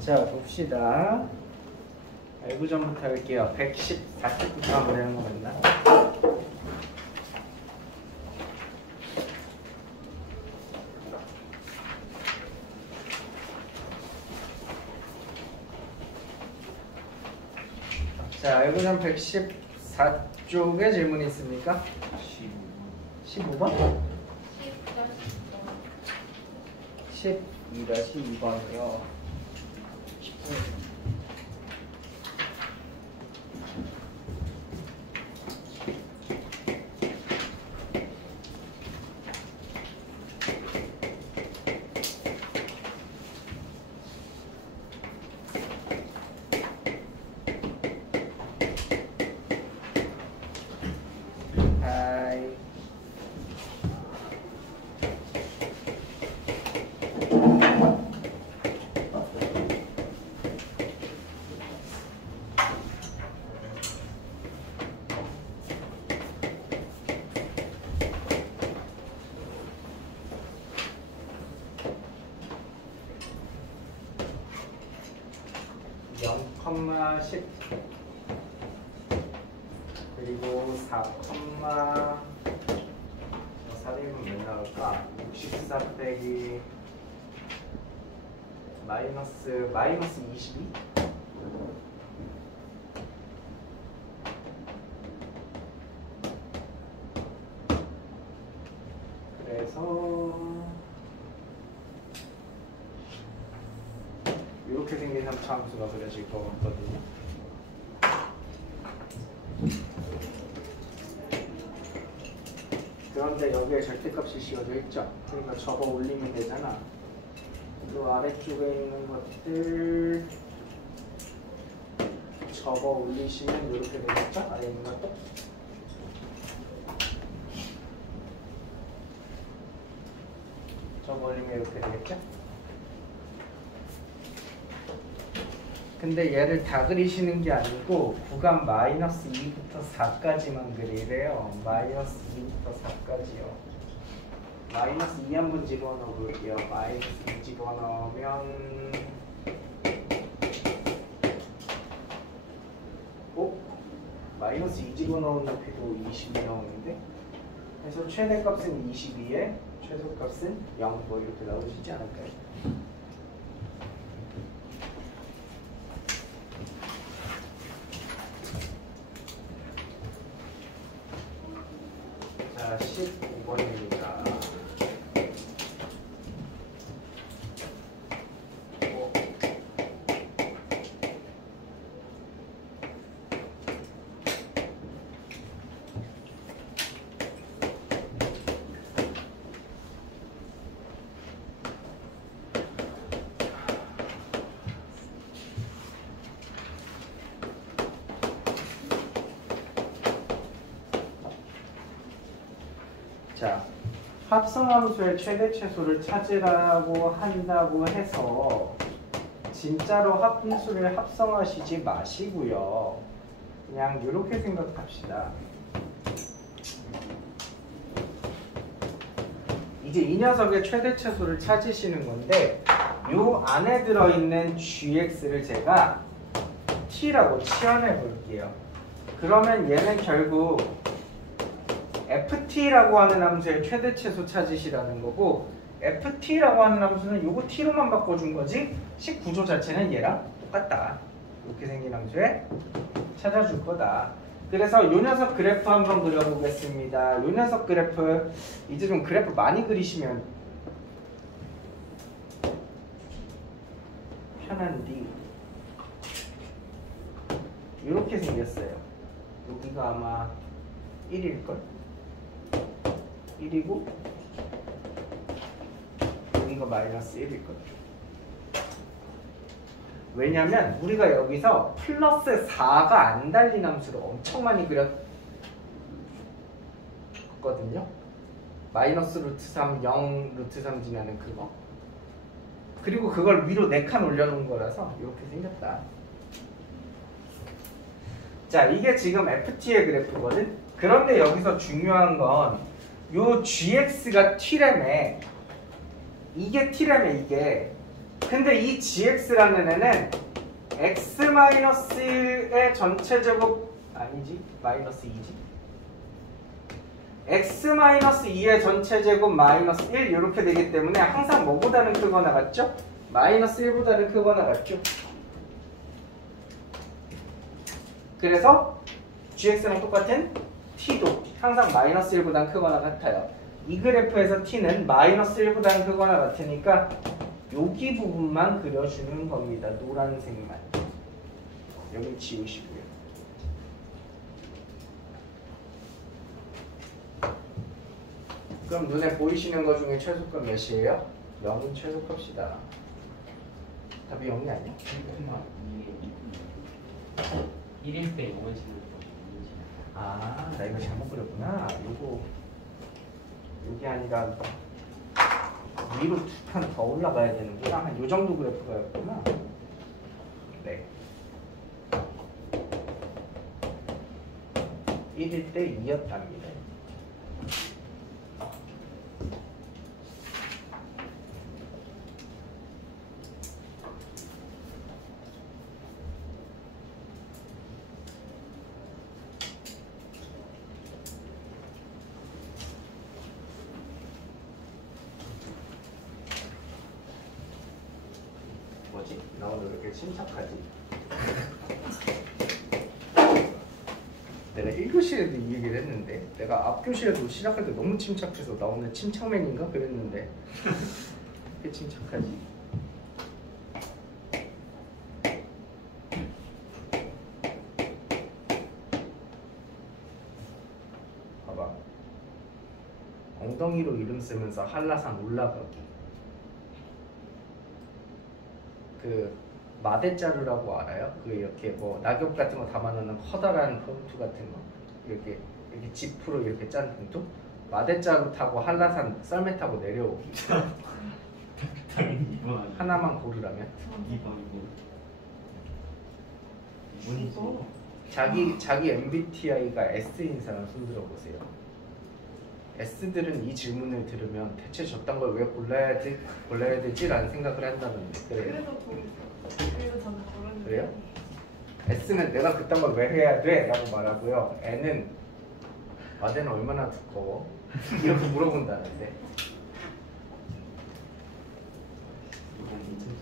자, 봅시다. 알고전부터 할게요. 114쪽부터 한번 해는 거 맞나? 자, 알고전 114쪽에 질문이 있습니까? 15번? 12-2번이요. 그리고 4,4대입은 몇 나올까? 64 빼기 마이너스 22? 그래서 이렇게 생긴 3차 함수가 그려질 것 같거든요. 그런데 여기에 절대값이 씌워져 있죠. 그러니까 접어 올리면 되잖아. 이 아래쪽에 있는 것들 접어 올리시면 이렇게 되겠죠? 아래 있는 것도. 접어 올리면 이렇게 되겠죠? 근데 얘를 다 그리시는 게 아니고 구간 마이너스 2부터 4까지만 그리래요. 마이너스 2부터 4까지요. 마이너스 2 한번 집어넣어 볼게요. 마이너스 2 집어넣으면 마이너스 2 집어넣은 높이도 22 나오는데 그래서 최대값은 22에 최소값은 0 뭐 이렇게 나오시지 않을까요? 자, 15번입니다. 자, 합성함수의 최대 최소를 찾으라고 한다고 해서 진짜로 함수를 합성하시지 마시고요. 그냥 이렇게 생각합시다. 이제 이 녀석의 최대 최소를 찾으시는 건데 요 안에 들어있는 gx를 제가 t라고 치환해 볼게요. 그러면 얘는 결국 ft라고 하는 함수의 최대 최소 찾으시라는 거고 ft라고 하는 함수는 요거 t로만 바꿔준 거지 식 구조 자체는 얘랑 똑같다. 이렇게 생긴 함수에 찾아줄 거다. 그래서 요 녀석 그래프 한번 그려보겠습니다. 요 녀석 그래프 이제 좀 그래프 많이 그리시면 편한디 이렇게 생겼어요. 여기가 아마 1일걸? 1이고 여기가 마이너스 1일걸. 왜냐면 우리가 여기서 플러스 4가 안 달린 함수를 엄청 많이 그렸거든요. 마이너스 루트 3, 0 루트 3 지나는 그거. 그리고 그걸 위로 4칸 올려놓은 거라서 이렇게 생겼다. 자, 이게 지금 ft의 그래프거든. 그런데 여기서 중요한 건 요 gx가 t라며 이게 t라며 이게 근데 이 gx라는 애는 x-1의 전체 제곱 아니지 마이너스 2지 x-2의 전체 제곱 마이너스 1 이렇게 되기 때문에 항상 뭐보다는 크거나 같죠? 마이너스 1보다는 크거나 같죠? 그래서 gx랑 똑같은 t도 항상 마이너스 1보다는 크거나 같아요. 이 그래프에서 t는 마이너스 1보다는 크거나 같으니까 여기 부분만 그려주는 겁니다. 노란색만. 여기 지우시고요. 그럼 눈에 보이시는 것 중에 최소값 몇이에요? 0인 최소값이다. 답이 0이 아니야? 1일 때 0을 치는 거. 아, 나 이거 잘못 그렸구나. 요게 아니라 위로 두 칸 더 올라가야 되는구나. 한 요 정도 그래프가였구나. 네. 1일 때 2였답니다. 뭐지? 나 오늘 왜 이렇게 침착하지? 내가 1교시에도 이 얘기를 했는데 내가 앞교시에도 시작할 때 너무 침착해서 나 오늘 침착맨인가? 그랬는데 왜 침착하지? 봐봐. 엉덩이로 이름 쓰면서 한라산 올라가기. 그 마대자루라고 알아요? 그 이렇게 뭐 낙엽 같은 거 담아놓는 커다란 봉투 같은 거 이렇게 지프로 이렇게 짠 봉투? 마대자루 타고 한라산 썰매 타고 내려오기. 하나만 고르라면? 2번이고. 자기 MBTI가 S인 사람 손 들어보세요. S들은 이 질문을 들으면 대체 저딴 걸 왜 골라야 되지라는 생각을 한다는데. 그래요? 그래도 저는 그런. 그래요? S는 내가 그딴 걸 왜 해야 돼? 라고 말하고요. N은 마대는 얼마나 두꺼워? 이렇게 물어본다는데.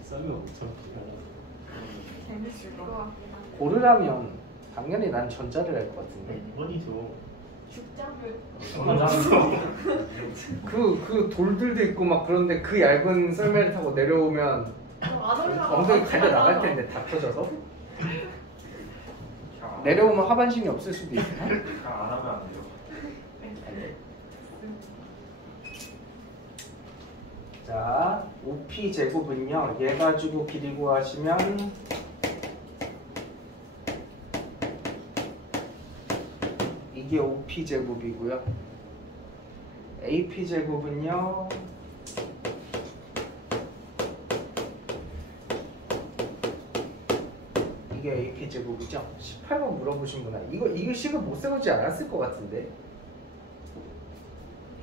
썰면 엄청 재밌을 것 같긴 한데. 고르라면 당연히 난 전자를 할 것 같은데. 2번이죠. 죽장을. 그 돌들도 있고 막 그런데 그 얇은 썰매를 타고 내려오면 안 올라가. 엉덩이 갈려 나갈 텐데 다 터져서. 내려오면 하반신이 없을 수도 있나? 안 하면 안 돼요. 자, 5p 제곱은요. 얘 가지고 길이 구하시면 이게 5p 제곱이고요. AP 제곱은요. 이게 AP 제곱이죠. 18번 물어보신 분아 이거 식을 못 세우지 않았을 것 같은데.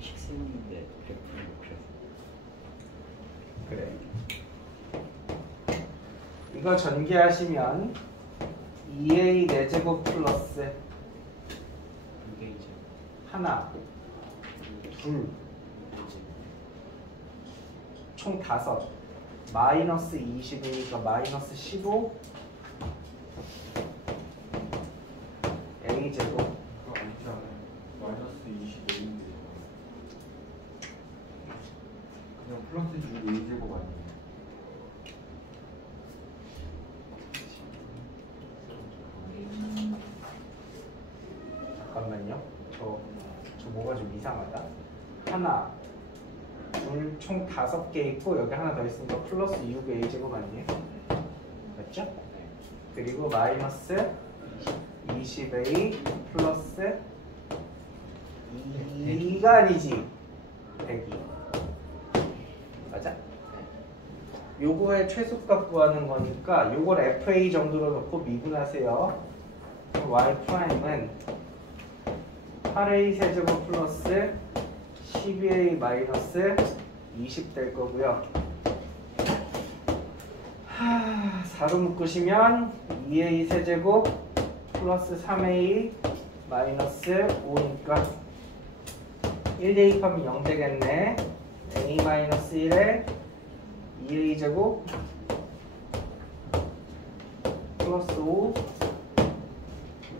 식생인데 100% 그래서. 그래. 이거 전개하시면 2a 4제곱 플러스 이게 이제 하나, 둘, 총 5. 마이너스 20이니까 마이너스 15 a 제곱. 그거 아니지 않아요? 마이너스 25인데 그냥 플러스 6A제곱 아니에요? 잠깐만요. 저 뭐가 좀 이상하다. 하나, 둘, 총 5개 있고 여기 하나 더 있으니까 플러스 6a 제곱 아니에요? 맞죠? 그리고 마이너스 20a 플러스 2가 아니지 102 맞아? 요거의 최소값 구하는 거니까 요걸 fa 정도로 놓고 미분하세요. y 프라임은 8a 세제곱 플러스 12a 마이너스 20 될 거고요. 4로 묶으시면 2a 세제곱 플러스 3a 마이너스 5니까 1 대입하면 0 되겠네. a 마이너스 1에 2a 제곱 플러스 5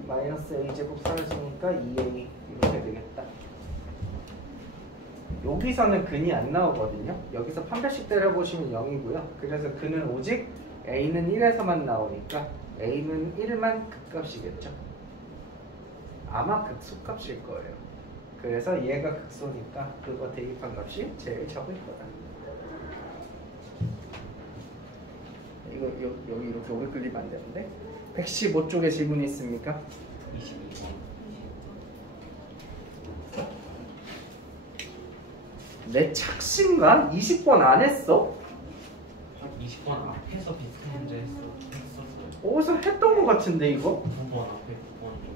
마이너스 a 제곱 사라지니까 2a 이렇게 되겠다. 여기서는 근이 안 나오거든요. 여기서 판별식 때려보시면 0이고요. 그래서 근은 오직 a는 1에서만 나오니까 a는 1만 극값이겠죠. 아마 극소값일 거예요. 그래서 얘가 극소니까 그거 대입한 값이 제일 적을 거다. 이거 여기 이렇게 오래 끌리면 안 되는데. 115쪽에 질문이 있습니까? 22번. 내 착신가? 20번 안 했어? 20번 앞에서 비슷한 문제 했었어요. 어디서 했던 것 같은데 이거? 9번 앞에 9번 좀.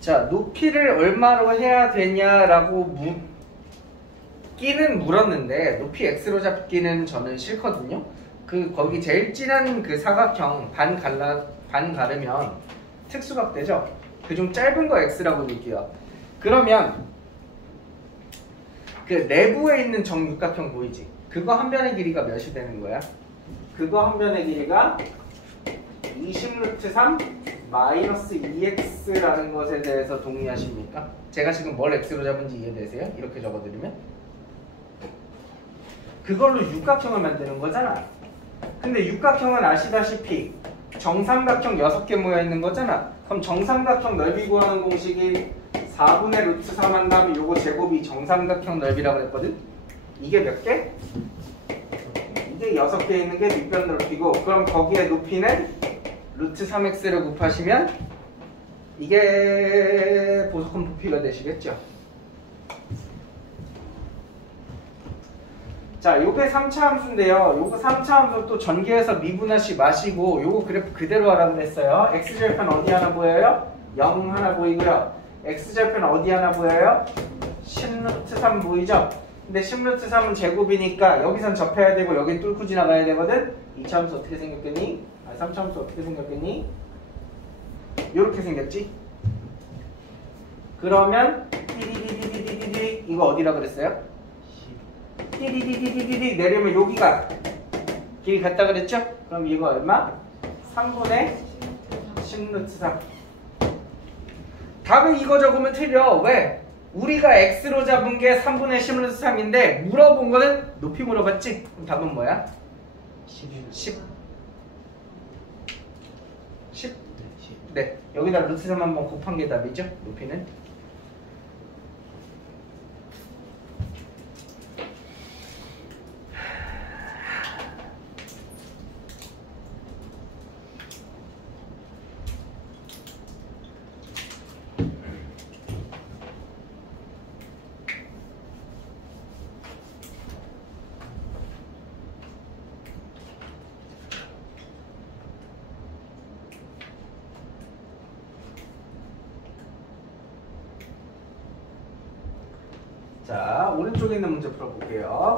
자, 높이를 얼마로 해야 되냐라고 묻기는 물었는데 높이 x로 잡기는 저는 싫거든요. 거기 제일 진한 그 사각형 반 가르면 특수각 되죠. 그 좀 짧은 거 x라고 넣을게요. 그러면 그 내부에 있는 정육각형 보이지? 그거 한 변의 길이가 몇이 되는 거야? 그거 한 변의 길이가 20루트3 마이너스 2x라는 것에 대해서 동의하십니까? 제가 지금 뭘 x로 잡은지 이해되세요? 이렇게 적어드리면 그걸로 육각형을 만드는 거잖아. 근데 육각형은 아시다시피 정삼각형 6개 모여있는 거잖아. 그럼 정삼각형 넓이 구하는 공식이 4분의 루트 3 한 다음에 요거 제곱이 정삼각형 넓이라고 했거든? 이게 몇 개? 이게 6개 있는 게 밑변 넓이고, 그럼 거기에 높이는 루트 3x를 곱하시면 이게 보석한 부피가 되시겠죠. 자, 요게 3차 함수인데요. 요거 3차 함수 또 전개해서 미분하시 마시고 요거 그래프 그대로 하라고 그랬어요. x절편 어디 하나 보여요? 0 하나 보이고요. x절편 어디 하나 보여요? 10루트 3 보이죠? 근데 10루트 3은 제곱이니까 여기선 접해야 되고 여기 뚫고 지나가야 되거든. 2차 함수 어떻게 생겼겠니? 3차 함수 어떻게 생겼겠니? 이렇게 생겼지? 그러면 띠디디디디디디 이거 어디라 그랬어요? 띠디디디디디 내리면 여기가 길이 같다 그랬죠? 그럼 이거 얼마? 3분의 10루트 3. 답은 이거 적으면 틀려. 왜? 우리가 x로 잡은 게 3분의 10루트 3인데 물어본 거는 높이 물어봤지? 그럼 답은 뭐야? 10. 네, 여기다 루트 3 한번 곱한 게 답이죠? 높이는. 자, 오른쪽에 있는 문제 풀어볼게요.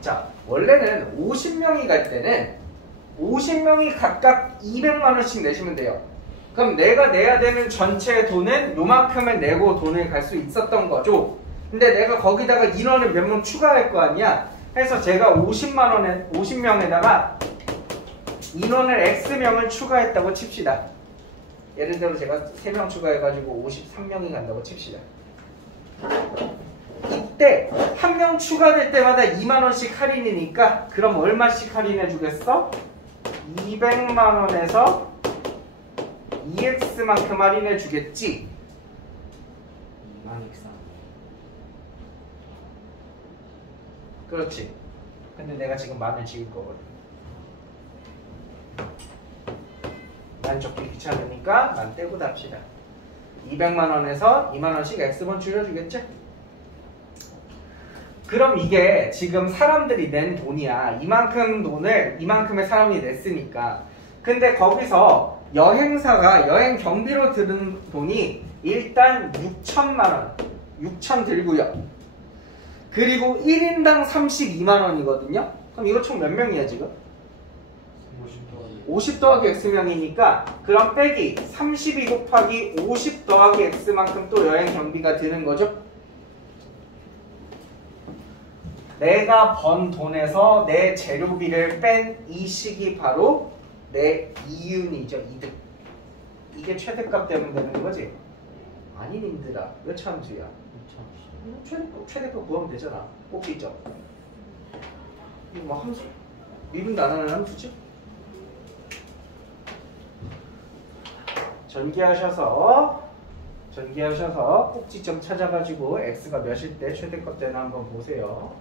자, 원래는 50명이 갈 때는 50명이 각각 200만 원씩 내시면 돼요. 그럼 내가 내야 되는 전체 돈은 요만큼을 내고 돈을 갈 수 있었던 거죠. 근데 내가 거기다가 인원을 몇 명 추가할 거 아니야. 해서 제가 50명에다가 인원을 X명을 추가했다고 칩시다. 예를 들어 제가 3명 추가해가지고 53명이 간다고 칩시다. 이때 한 명 추가될 때마다 2만원씩 할인이니까 그럼 얼마씩 할인해 주겠어? 200만원에서 2X만큼 할인해 주겠지? 2만 X. 그렇지. 근데 내가 지금 만을 지을 거거든. 만 적기 귀찮으니까 만 떼고 답시다. 200만 원에서 2만 원씩 X번 줄여주겠죠? 그럼 이게 지금 사람들이 낸 돈이야. 이만큼 돈을 이만큼의 사람이 냈으니까. 근데 거기서 여행사가 여행 경비로 드는 돈이 일단 6천만 원, 6천 들고요. 그리고 1인당 32만 원이거든요. 그럼 이거 총 몇 명이야 지금? 50 더하기 X명이니까 그럼 빼기 32 곱하기 50 더하기 X만큼 또 여행 경비가 드는 거죠. 내가 번 돈에서 내 재료비를 뺀 이 식이 바로 내 이윤이죠. 이득. 이게 최대값 되면 되는 거지? 아니 님들아. 몇 참수야? 최대값 구하면 되잖아. 꼭지점. 이거 뭐 함수? 미분도 안 하는 함수지? 전개하셔서 꼭지점 찾아가지고 x가 몇일 때 최대값 되나 한번 보세요.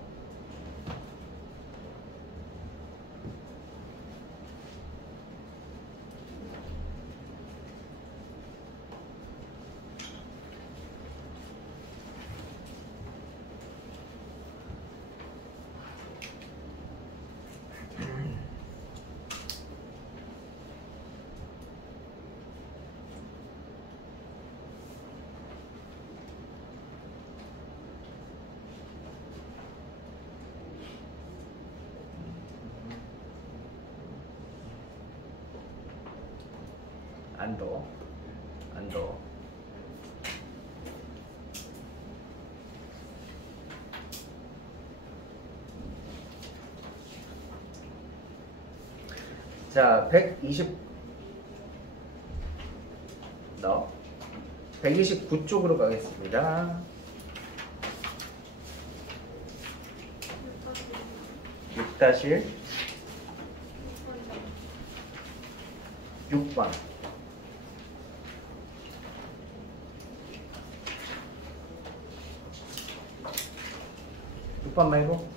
안도 자 129쪽으로 가겠습니다. 6-6번 6번 말고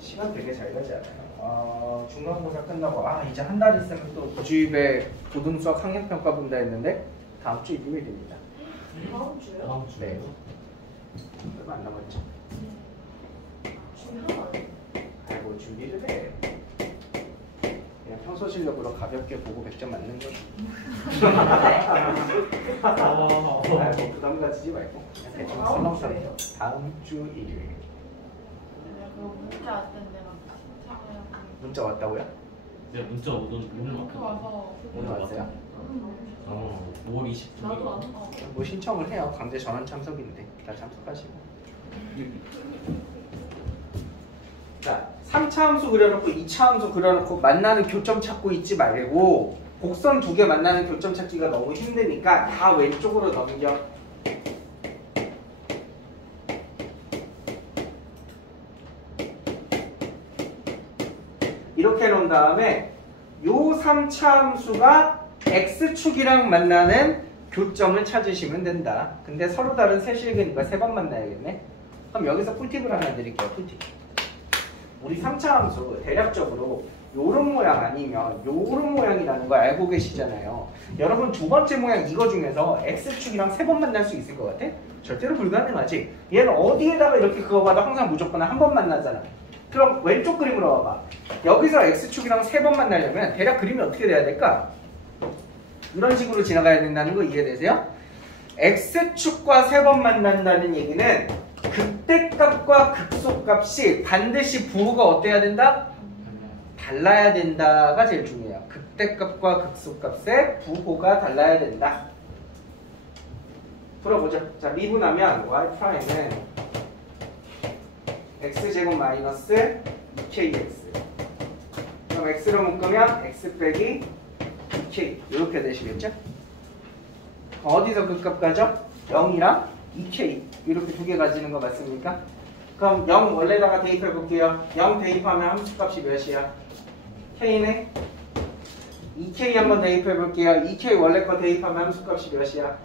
시간 되게 잘 가지 않아요? 중간고사 끝나고 이제 한 달 있으면 또 구주입에 고등수학 학력평가 본다 했는데 다음 주 일요일입니다. 다음 주요? 다음 주에 네. 얼마 안 남았죠? 준비하면 안 돼. 아이고 준비를 해. 그냥 평소 실력으로 가볍게 보고 100점 맞는 거지. 아이고 부담 가지지 말고 그냥 대충 다음 설렁설렁. 주예요? 다음 주 일요일. 내가 그거 문자 왔던데 막 신청해요. 문자 왔다고요? 네, 문자 오늘 학교 와서 오늘 왔어요? 5월 29일 나도 안 와. 뭐 신청을 해요. 강제 전원 참석인데 다 참석하시고. 자, 3차 함수 그려놓고 2차 함수 그려놓고 만나는 교점 찾고 있지 말고 곡선 두 개 만나는 교점 찾기가 너무 힘드니까 다 왼쪽으로 넘겨. 이렇게 해놓은 다음에 요 3차 함수가 X축이랑 만나는 교점을 찾으시면 된다. 근데 서로 다른 세실근이니까 3번 만나야겠네. 그럼 여기서 꿀팁을 하나 드릴게요. 꿀팁. 우리 3차 함수 대략적으로 요런 모양 아니면 요런 모양이라는 거 알고 계시잖아요. 여러분 두 번째 모양 이거 중에서 X축이랑 3번 만날 수 있을 것 같아? 절대로 불가능하지. 얘는 어디에다가 이렇게 그어봐도 항상 무조건 한 번 만나잖아. 그럼 왼쪽 그림으로 와봐. 여기서 X축이랑 3번 만나려면 대략 그림이 어떻게 돼야 될까? 이런 식으로 지나가야 된다는 거 이해되세요? X축과 3번 만난다는 얘기는 극대값과 극소값이 반드시 부호가 어때야 된다? 달라야 된다가 제일 중요해요. 극대값과 극소값의 부호가 달라야 된다. 풀어보죠. 자, 미분하면 y'는 x제곱 마이너스 2kx. 그럼 x로 묶으면 x 빼기 2k 이렇게 되시겠죠? 어디서 극값 가죠? 0이랑 2k 이렇게 두 개 가지는 거 맞습니까? 그럼 0 원래다가 대입해 볼게요. 0 대입하면 함수값이 몇이야? k는 2K 한번 대입해 볼게요. 2K 원래 거 대입하면 함수값이 몇이야?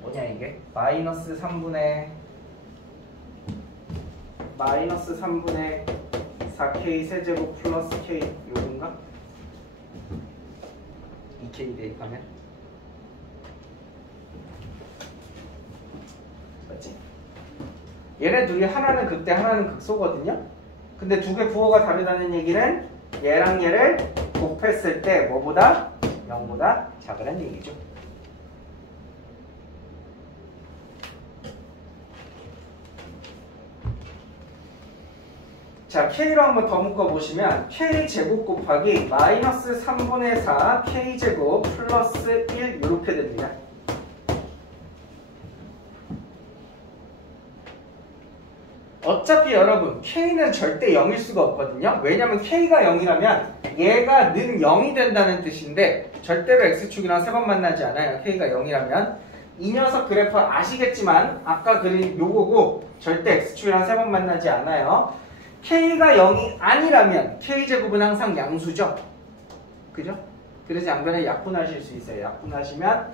뭐냐 이게? 마이너스 3분의 4K 세제곱 플러스 K 요건가? 2K 대입하면 맞지? 얘네 둘이 하나는 극대 하나는 극소거든요? 근데 두 개 부호가 다르다는 얘기는 얘랑 얘를 곱했을 때 뭐보다? 0보다 작으란 얘기죠. 자, K로 한번 더 묶어보시면 K제곱 곱하기 마이너스 3분의 4 K제곱 플러스 1 이렇게 됩니다. 어차피 여러분 K는 절대 0일 수가 없거든요. 왜냐면 K가 0이라면 얘가 는 0이 된다는 뜻인데 절대로 X축이랑 세 번 만나지 않아요. K가 0이라면 이 녀석 그래프 아시겠지만 아까 그린 요거고 절대 X축이랑 세 번 만나지 않아요. K가 0이 아니라면 K제곱은 항상 양수죠. 그죠? 그래서 양변에 약분하실 수 있어요. 약분하시면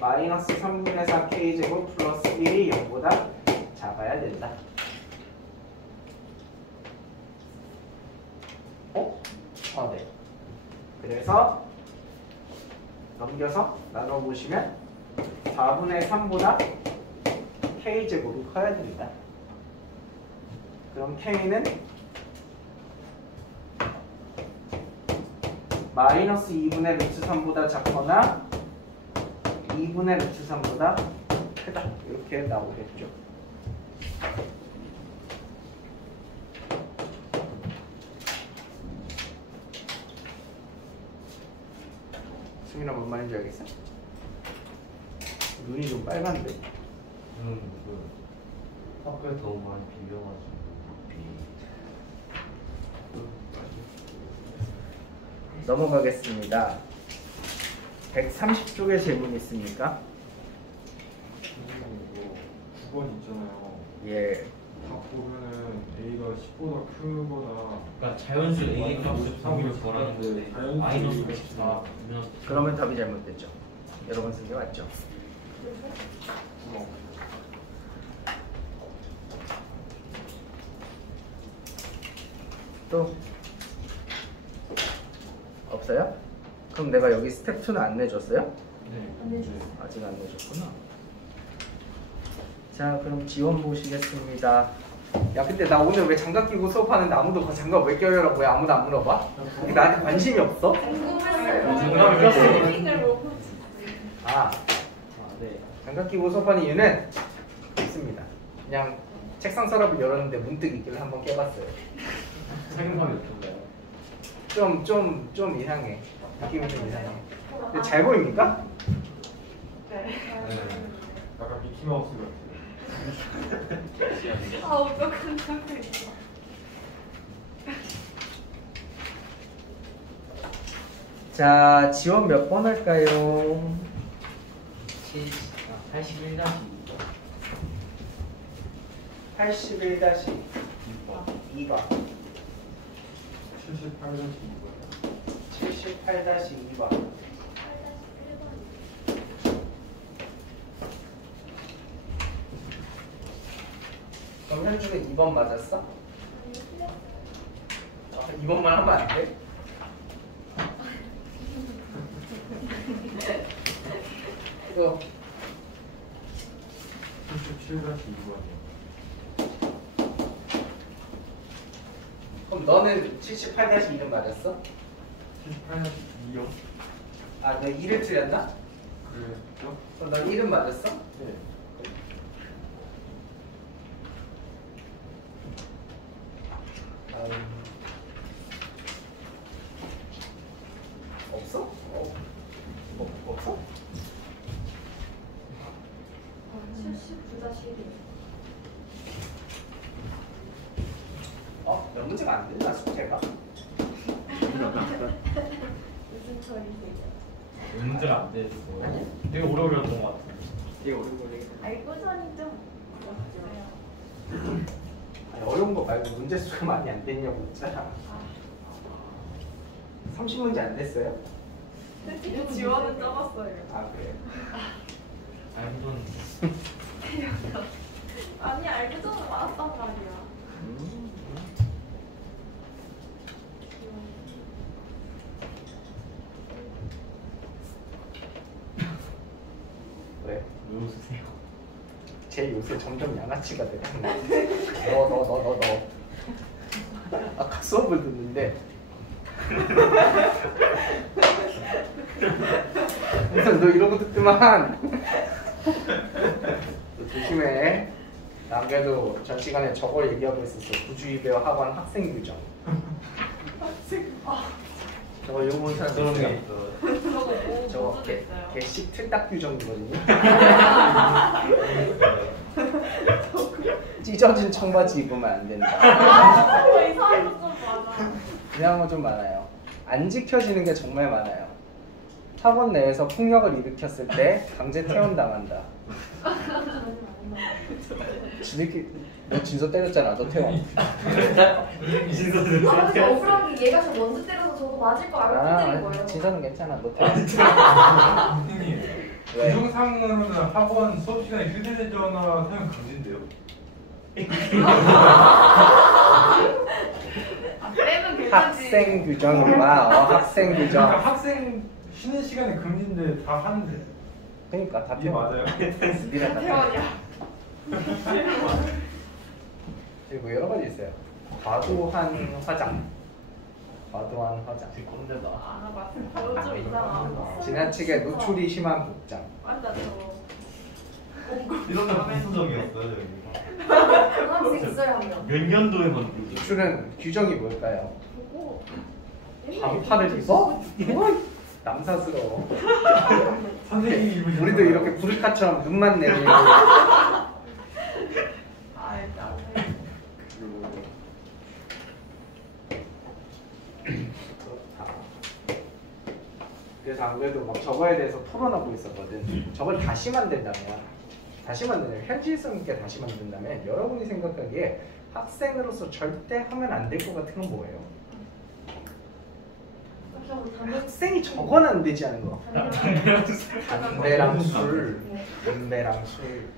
마이너스 3분의 4 K제곱 플러스 1이 0보다 작아야 된다. 네. 그래서 넘겨서 나눠보시면 4분의 3보다 K제곱이 커야 됩니다. 그럼 K는 마이너스 2분의 루트 3보다 작거나 2분의 루트 3보다 크다. 이렇게 나오겠죠. 승민아 뭔 말인지 알겠어? 눈이 좀 빨간데? 학교에 너무 많이 비벼가지고 넘어가겠습니다. 130쪽에 질문 있습니까? 이거 9번 있잖아요. 예. 다 보면은 A가 10보다 크거나 그러니까 자연수 A 값을 3을 구하라는데 자연수 마이너스 A 54 그러면 답이 잘못됐죠. 여러 번 쓴 게 맞죠. 또 없어요? 그럼 내가 여기 스텝 2는 안 내줬어요? 네. 아직 안 내줬구나. 자, 그럼 지원 보시겠습니다. 야, 근데 나 오늘 왜 장갑 끼고 수업하는데 아무도 장갑 왜 껴요라고 왜 아무도 안 물어봐? 여기 나한테 관심이 없어? 장갑 꼈으니. 네. 장갑 끼고 수업하는 이유는 있습니다. 그냥 책상 서랍을 열었는데 문득 있길래 한번 껴봤어요. 책임감이 어떤가요? 좀 이상해. 느낌이 좀 이상해. 근데 잘 보입니까? 약간 미키마우스 같아요. 어떡한 상태 있어. 자, 지원 몇 번 할까요? 81-2 81-2번 78-2번 그럼 현주는 2번 맞았어? 2번만 하면 안 돼? 이거 77-2번이요. 그럼 너는 78-2는 맞았어? 78-2요? 아, 너 2를 틀렸나? 그랬죠? 그럼 너 1은 맞았어? 네. 없어? 없어? 79-12. 몇 문제가 안 된다, 숙제가. 무슨 소리세요? 문제가 안 되는 거예요. 되게 오래 걸렸던 것 같아요. 되게 어려운 거네. 알고서는 좀 어려워요. 아니, 어려운 거 말고 문제 수가 많이 안 됐냐고 했잖아. 30문제 안 됐어요? 솔직히 지원은 적었어요. 아 그래. 알고는 아니 알고서는 많았단 말이야. 왜? 왜 웃으세요? 제 요새 점점 양아치가 되는 너. 아까 수업을 듣는데 너 이러고 듣더만. 너 조심해. 안 그래도 전 시간에 저걸 얘기하고 있었어. 구주의배와 학원 학생 규정. 저거 이거 본 사람 그런 게 있어요? 있어. 저거 뭐 저거 됐어요? 개씩 틀딱 규정이거든요. 찢어진 청바지 입으면 안 된다. 아, 저거 이상한 거 좀 많아. 이상한 거 좀 많아요. 안 지켜지는 게 정말 많아요. 학원 내에서 폭력을 일으켰을 때 강제 퇴원당한다. 지들끼리 너 진서 때렸잖아. 너 퇴원. 아 근데 억울한 게 얘가 저 먼저 때려서 저도 맞을 거 알고 때린 거예요. 진서는 괜찮아. 너 퇴원. 선생님 왜? 규정상으로는 학원 수업 시간에 휴대전화 사용 금지인데요? 아, 빼면 괜찮지. 학생 규정이구나. 학생 그러니까 규정. 학생 쉬는 시간에 금지인데 다 하는데 그러니까 다 이게 퇴원. 맞아요? 니네 다 퇴원. 태원이야. 그리고 여러 가지 있어요. 과도한 화장. 과도한 화장. 꼰대다. 아 맞아. 저거 좀 이상하고. 지나치게 노출이 심한 복장. 맞아 저거. 이런 거 부수적이었어요 저희. 중학생 있어요 한 명. 몇 년도에만 노출은 규정이 뭘까요? 보고 반팔을 입어? 이거 남사스러워. 선생님이 입으셨나요? 우리도 이렇게 부르카처럼 눈만 내리고. 아 일단. 그래서 안 그래도 막 저거에 대해서 토론하고 있었거든. 저걸 다시 만든다면, 현실성 있게 다시 만든다면 여러분이 생각하기에 학생으로서 절대 하면 안 될 것 같은 건 뭐예요? 학생이 저건 안 되지 않은 거. 담배랑 술, 담배랑 술.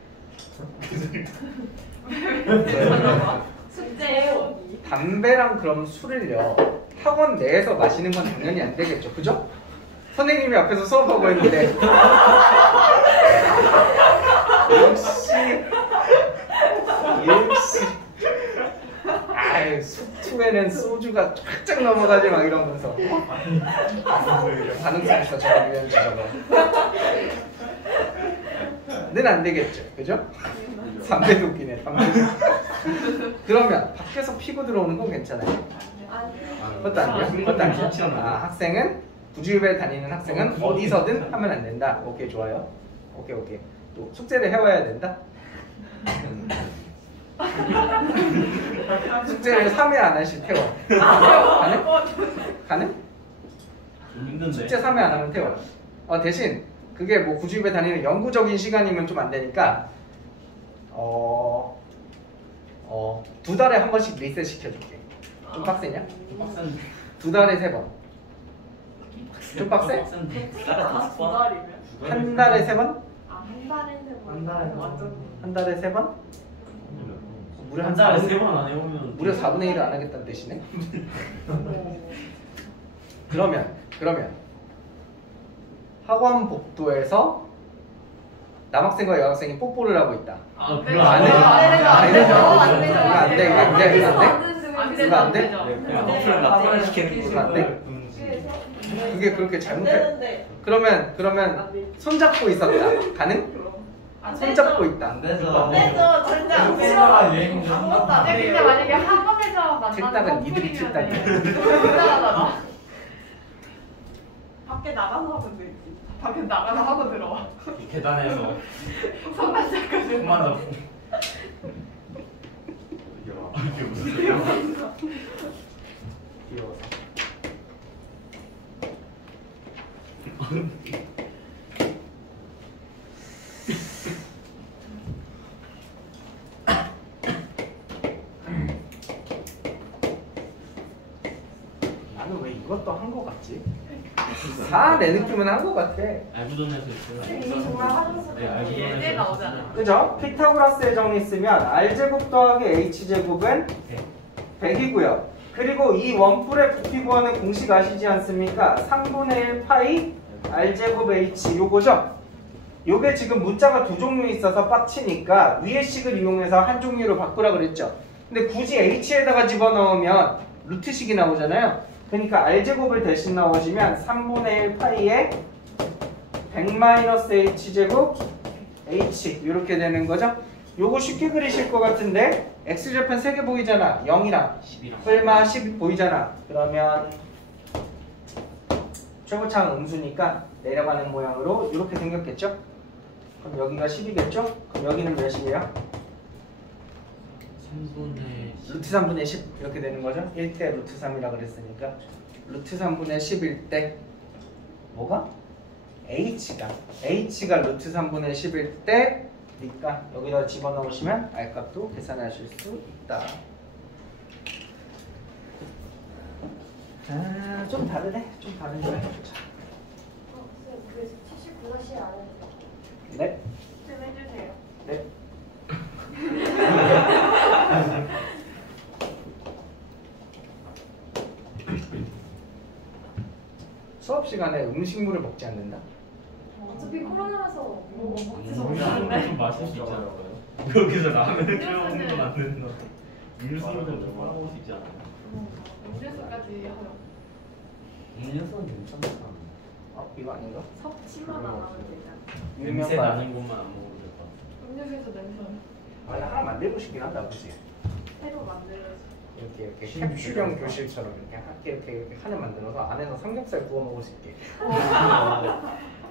숙제. 담배랑 그럼 술을요 학원 내에서 마시는 건 당연히 안 되겠죠, 그죠? 선생님이 앞에서 수업하고 있는데 역시 아이 수투에는 소주가 쫙쫙 넘어가지 막 이러면서 가능성 있어 저거 유연지 저거 는 안 되겠죠, 그죠? 담배 도끼네 담배 그러면 밖에서 피고 들어오는 건 괜찮아요? 그것도 안 돼요? 그것도 안 돼요? 아, 학생은 구주일배 다니는 학생은 어디서든 하면 안 된다. 오케이 좋아요. 오케이. 또 숙제를 해와야 된다. 숙제를 3회 안 하실 태워. 가능? 가능? 힘든데. 숙제 3회 안 하면 태워. 대신 그게 뭐 구주일배 다니는 영구적인 시간이면 좀 안 되니까 2달에 한 번씩 리셋 시켜줄게. 좀 빡세냐? 빡센데. 2달에 3번. 좀 빡세? 아, 두 달이면? 한 달에 3번? 한 달에 세 번. 한 달에 완전. 한 달에 3번? 무려 한 달에 4분의 3번 안 해보면 무려 4분의 1을 안 하겠다는 뜻이네. 그러면 학원 복도에서 남학생과 여학생이 뽀뽀를 하고 있다. 아 네. 그거 안 안 돼. 해. 안 되죠. 안 되죠. 이거 안 돼. 이거 안 돼. 이거 안 돼. 이거 안 돼? 그냥 커플 나타나 시키는 이거 안 돼. 그게 그렇게 잘못해? 그러면 손잡고 있었다. 가능? 손잡고 있다. 안 되죠. 안 되죠. 절대 안 돼요. 싫어. 유행 좀 아무것도 안 돼. 근데 만약에 학원에서 만나는 틀딱은 니들이 틀딱이야. 이상하잖아. 밖에 나가서 하면 되지. 밖에 나가서 하고 들어와. 계단에서 손만 잡고 손만 잡고. 이게 무슨 소리야? 귀여워서. 이것도 한 거 같지? 4 내 느낌은 한 거 같아. 알고전에서 있어요. 이미 정말 하셔서 네, 알고전에서 얘네 나오잖아. 그죠? 피타고라스의 정리 쓰면 R제곱 더하기 H제곱은 100이고요. 그리고 이 원뿔의 부피 구하는 공식 아시지 않습니까? 3분의 1 파이 R제곱 H 요거죠? 요게 지금 문자가 두 종류 있어서 빡치니까 위의 식을 이용해서 한 종류로 바꾸라 그랬죠? 근데 굳이 H에다가 집어넣으면 루트식이 나오잖아요. 그러니까 R제곱을 대신 넣어주면 3분의 1 파이에 100-H제곱 H 이렇게 되는 거죠. 요거 쉽게 그리실 것 같은데 X절편 3개 보이잖아. 0이랑 10이랑 설마 10 보이잖아. 그러면 최고차는 음수니까 내려가는 모양으로 이렇게 생겼겠죠? 그럼 여기가 10이겠죠? 그럼 여기는 몇이에요? 3분의 루트 3분의 10 이렇게 되는 거죠? 1대 루트 3이라 그랬으니까 루트 3분의 10일 때 뭐가? H가 루트 3분의 10일 때니까 여기다 집어넣으시면 R값도 계산하실 수 있다. 좀 다르네. 좀 다른 거 해보자. 그 79-1 안 해도 네. 좀 해주세요. 네. 수업 시간에 음식물을 먹지 않는다. 어차피 코로나라서 뭐 좀 마실 수 있잖아요. 여기서 라면을 끓여 먹는 건 안 된다. 음료수를 좀 먹을 수 있지 않아요? 음료수까지 하죠. 음료수는 괜찮다. 이거 아닌가? 섭취만 안 하면 되잖아. 냄새 나는 것만 안 먹어도 될 것 같아. 음료수에서 냄새 아니 하나 만들고 싶긴 한다, 그치? 새로 만들어서. 이렇게 캡슐형 교실처럼 이렇게 하나 만들어서 안에서 삼겹살 구워 먹을 수 있게.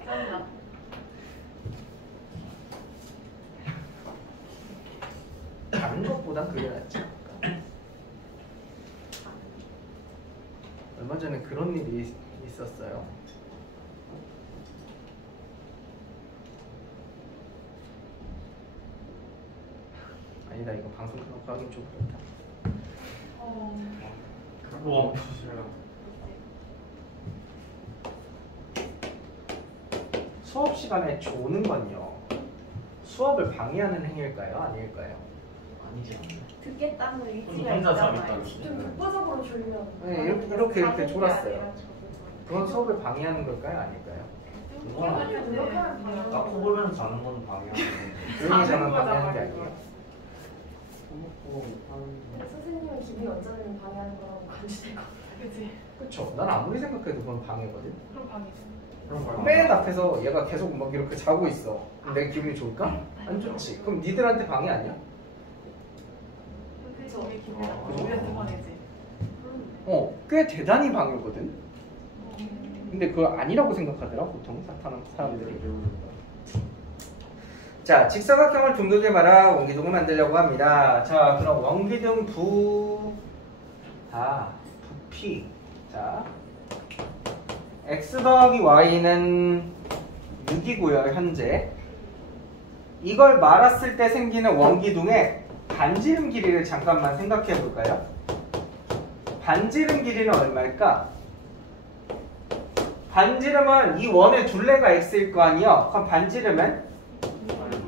짠다. 다른 것보단 그게 낫지 않을까? 얼마 전에 그런 일이 있었어요. 아니다, 이거 방송 끊고 하긴 좀 그렇다. 우와. 수업 시간에 조는 건요, 수업을 방해하는 행위일까요? 아닐까요? 아니지 않나요? 듣겠다는 의지가 혼자 있잖아요. 잠있다는 좀 독보적으로 졸면 네, 이렇게 졸았어요. 그건 수업을 방해하는 걸까요? 아닐까요? 나 코 골면서 자는 건 방해하는 조용히 자는 방해하는 게 아니에요. 선생님은 기분이 언짢으면 방해하는 거라고 간주될 것 같아요. 그치. 그쵸? 난 아무리 생각해도 그건 방해거든. 그럼 방이죠. 맨 앞에서 얘가 계속 막 이렇게 자고 있어. 그럼 내가 기분이 좋을까? 안 좋지. 그럼 니들한테 방해 아니야? 그쵸. 우리 기분이 우리한테 방이지. 꽤 대단히 방해거든. 근데 그거 아니라고 생각하더라 보통 사람들이. 자, 직사각형을 둥글게 말아 원기둥을 만들려고 합니다. 자, 그럼 원기둥 부피. 자, x 더하기 y는 6이고요, 현재. 이걸 말았을 때 생기는 원기둥의 반지름 길이를 잠깐만 생각해 볼까요? 반지름 길이는 얼마일까? 반지름은 이 원의 둘레가 x일 거 아니에요? 그럼 반지름은?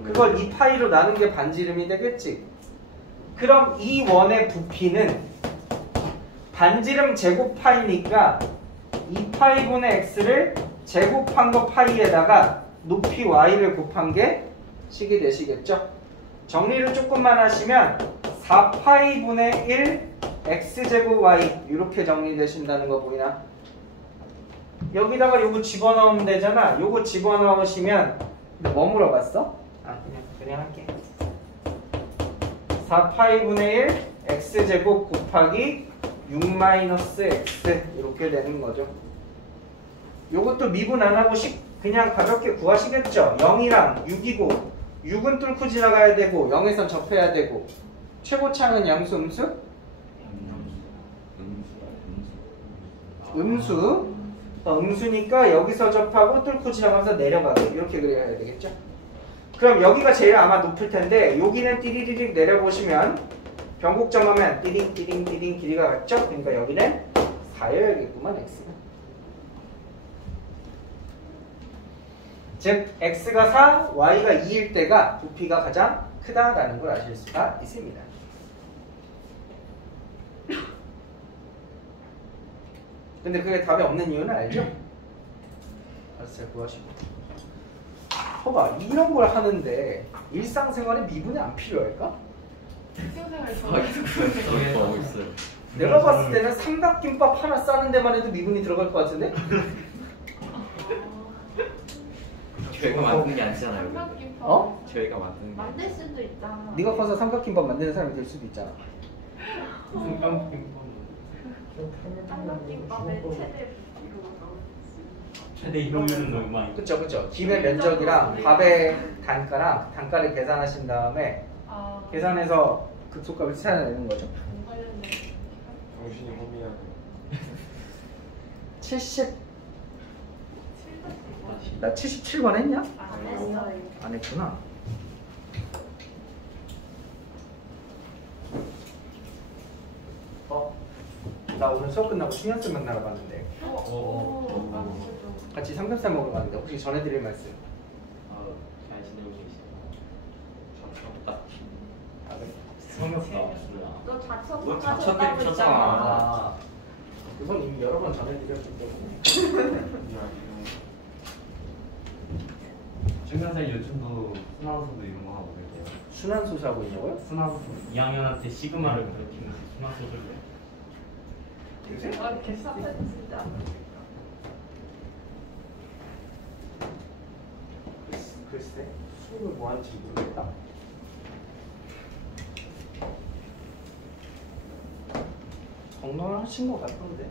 그걸 2파이로 나눈 게 반지름이 되겠지? 그럼 이 원의 부피는 반지름 제곱 파이니까 2파이분의 x를 제곱한 거 파이에다가 높이 y를 곱한 게 식이 되시겠죠? 정리를 조금만 하시면 4파이분의 1 x제곱 y 이렇게 정리되신다는 거 보이나? 여기다가 요거 집어넣으면 되잖아. 요거 집어넣으시면 뭐 물어봤어? 그냥 할게. 4파이분의 1 x제곱 곱하기 6-x 이렇게 되는 거죠. 요것도 미분 안 하고 그냥 가볍게 구하시겠죠? 0이랑 6이고 6은 뚫고 지나가야 되고 0에선 접해야 되고 최고차는 양수 음수? 음수. 음수니까 여기서 접하고 뚫고 지나가면서 내려가게 이렇게 그려야 되겠죠? 그럼 여기가 제일 아마 높을 텐데 여기는 띠리리릭 내려보시면 변곡점 하면 띠링 길이가 같죠? 그러니까 여기는 4여야겠구만 x가. 즉 x가 4, y가 2일 때가 부피가 가장 크다라는 걸 아실 수가 있습니다. 근데 그게 답이 없는 이유는 알죠? 알았어요. 구하시고. 봐봐, 이런 걸 하는데 일상생활에 미분이 안 필요할까? 학생생활 저기서 하고 있어요. 내가 봤을 때는 삼각김밥 하나 싸는 데만 해도 미분이 들어갈 것 같은데? 저희가 만드는 게 아니잖아요. 근데. 삼각김밥 어? 저희가 만드는 게. 만들 수도 있잖아. 네가 커서 삼각김밥 만드는 사람이 될 수도 있잖아. 삼각김밥의 최대 부피로 최대 이동률은 얼마인가? 그쵸. 김의 면적이랑 밥의 단가를 계산하신 다음에 아, 계산해서 극소값을 찾아내는 거죠. 돈 관련된 정신이 혼미하네. 70, 7-5. 나 77번 했냐? 안 했어요. 안 했구나. 나 오늘 수업 끝나고 신현수 만나러 갔는데 맞죠. 같이 삼겹살 먹으러 갔는데 혹시 전해드릴 말씀? 잘 지내고 계시죠? 아, 네. 성역다. 너 뭐 자처 자처들이 쳤잖아. 아, 그건 이미 여러 번 전해드렸기 때문에. 중간생 요즘도 순환소도 이런 거 하고 그래요. 순환소수 하고 있냐고요? 순환소 2학년한테 시그마를 가르치는 순환소를 요새? 아, 개사패도 진짜 안 글쎄, 수업을 뭐 하는지 모르겠다. 건강하신 것 같던데.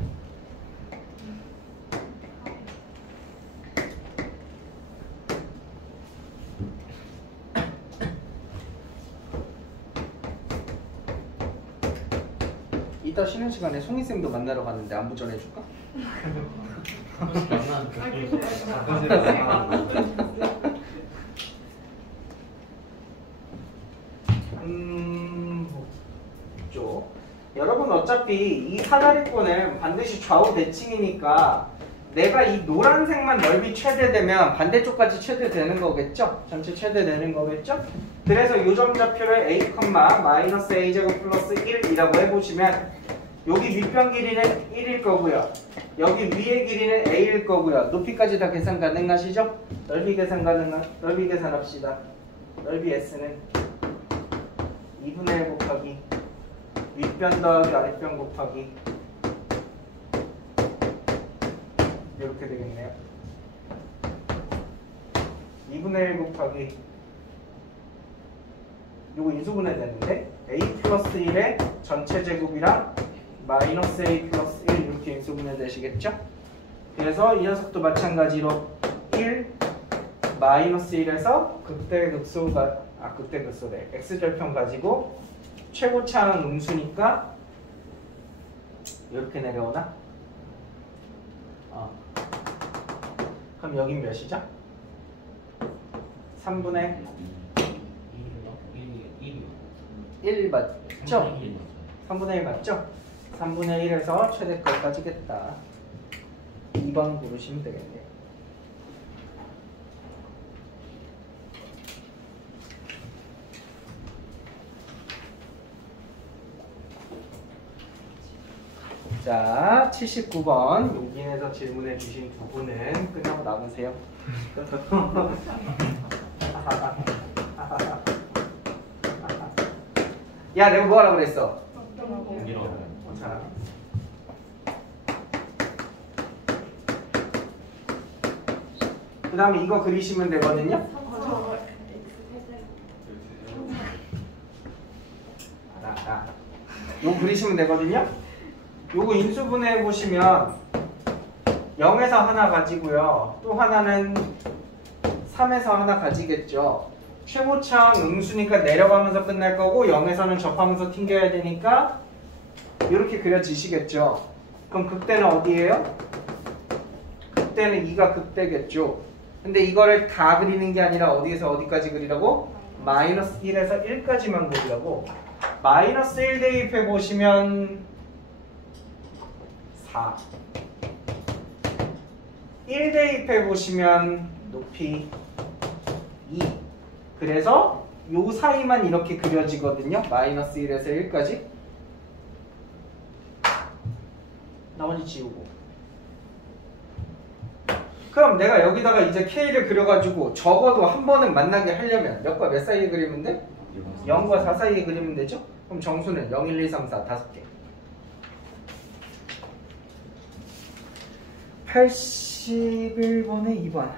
이따 쉬는 시간에 송이쌤도 만나러 가는데 안부 전해줄까? 만나는 죠. 여러분 어차피 이 사다리권은 반드시 좌우 대칭이니까 내가 이 노란색만 넓이 최대되면 반대쪽까지 최대되는 거겠죠? 전체 최대되는 거겠죠? 그래서 요점 좌표를 a, 마이너스 a제곱 플러스 1이라고 해보시면 여기 밑변 길이는 1일 거고요. 여기 위의 길이는 a일 거고요. 높이까지 다 계산 가능하시죠? 넓이 계산합시다. 넓이 s는 2분의 1 곱하기 윗변 더하기 아랫변 곱하기 이렇게 되겠네요. 2분의 1 곱하기 요거 인수분해 되는데 a 플러스 1의 전체 제곱이랑 마이너스 a 플러스 1 이렇게 인수분해 되시겠죠? 그래서 이 녀석도 마찬가지로 1 마이너스 1에서 극대극소래 x절편 가지고 최고차항 음수니까 이렇게 내려오나? 그럼 여긴 몇이죠? 3분의 1 맞죠? 3분의 1 맞죠? 3분의 1에서 최대값까지겠다. 2번 고르시면 되겠네요. 자, 79번 용기에서 질문해 주신 두 분은 끝나고 남으세요. 야, 내가 뭐 하라고 그랬어? 자. 그 다음에 이거 그리시면 되거든요. 요거 그리시면 되거든요. 요거 인수분해 보시면 0에서 하나 가지고요. 또 하나는 3에서 하나 가지겠죠. 최고차항 음수니까 내려가면서 끝날 거고 0에서는 접하면서 튕겨야 되니까 이렇게 그려지시겠죠. 그럼 극대는 어디예요? 극대는 2가 극대겠죠. 근데 이거를 다 그리는 게 아니라 어디에서 어디까지 그리라고? 마이너스 1에서 1까지만 그리라고. 마이너스 1 대입해 보시면 4 1 대입해 보시면 높이 2. 그래서 요 사이만 이렇게 그려지거든요. 마이너스 1에서 1까지. 나머지 지우고. 그럼 내가 여기다가 이제 K를 그려가지고 적어도 한 번은 만나게 하려면 몇과 몇 사이에 그리면 돼? 0과 4 사이에 그리면 되죠? 그럼 정수는 0, 1, 2, 3, 4 5개. 81번에 2번.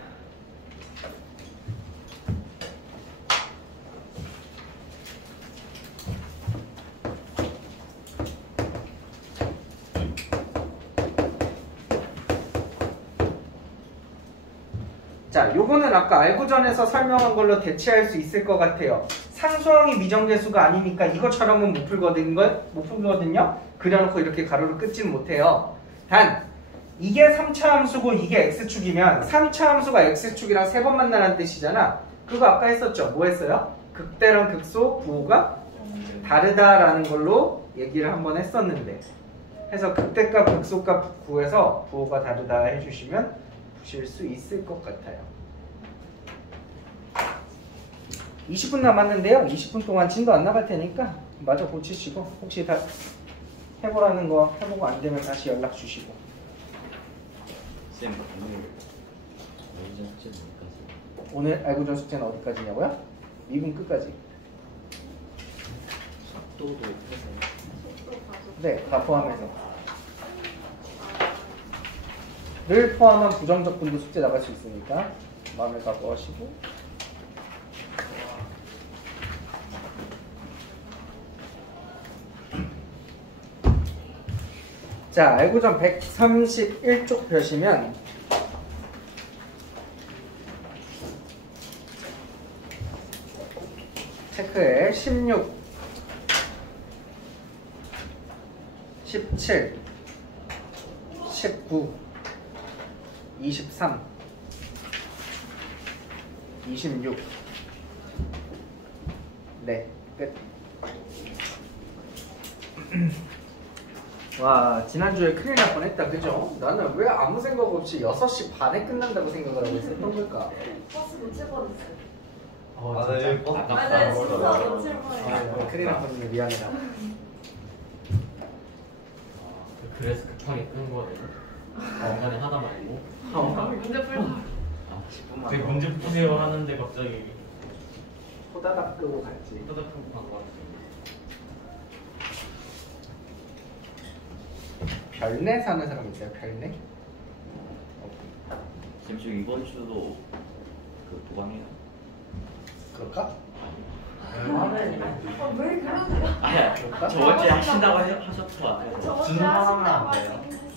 자, 요거는 아까 알고전에서 설명한 걸로 대체할 수 있을 것 같아요. 상수항이 미정계수가 아니니까 이것처럼은 못 풀거든요. 그려놓고 이렇게 가로를 끊지는 못해요. 단 이게 3차 함수고 이게 x축이면 3차 함수가 x축이랑 3번 만나라는 뜻이잖아. 그거 아까 했었죠. 뭐 했어요? 극대랑 극소 부호가 다르다라는 걸로 얘기를 한번 했었는데, 해서 극대값 극소값 구해서 부호가 다르다 해주시면 푸실 수 있을 것 같아요. 20분 남았는데요. 20분 동안 진도 안 나갈 테니까 마저 고치시고, 혹시 다 해보라는 거 해보고 안 되면 다시 연락 주시고. 쌤 오늘 레이저 숙제는 어디까지? 오늘 알고전 숙제는 어디까지냐고요? 미분 끝까지. 속도도 해서 네, 다 포함해서. 를 포함한 부정적분도 숙제 나갈 수 있으니까 마음에 각오하시고. 자, 알고전 131쪽 펴시면 체크에 16, 17, 19, 23, 26. 네, 끝. 와, 지난주에 큰일 날 뻔했다, 그죠? 나는 왜 아무 생각 없이 6시 반에 끝난다고 생각을 하고 있었던 걸까? 버스 놓칠 뻔했어요. 아, 네. 맞아요, 진짜 놓칠 뻔했어요. 큰일 날 뻔했네, 미안해라. 그래서 급하게 끈 거네. 중간에 하다 말고. 문제 풀다. 아 10분만 되게 문제 푸세요 하는데 갑자기 호다닥 끄고 갔지. 떠들고 간거 같아. 별내 사는 사람 있어요? 별내? 쌤 지금 이번 주도 그 도강이에요? 그럴까? 왜 그러세요? 아니야 저번 주에 하신다고 하셨던 것 같아요. 저번 주에 진도하면 안 하신다고 돼요. 하시긴 했어.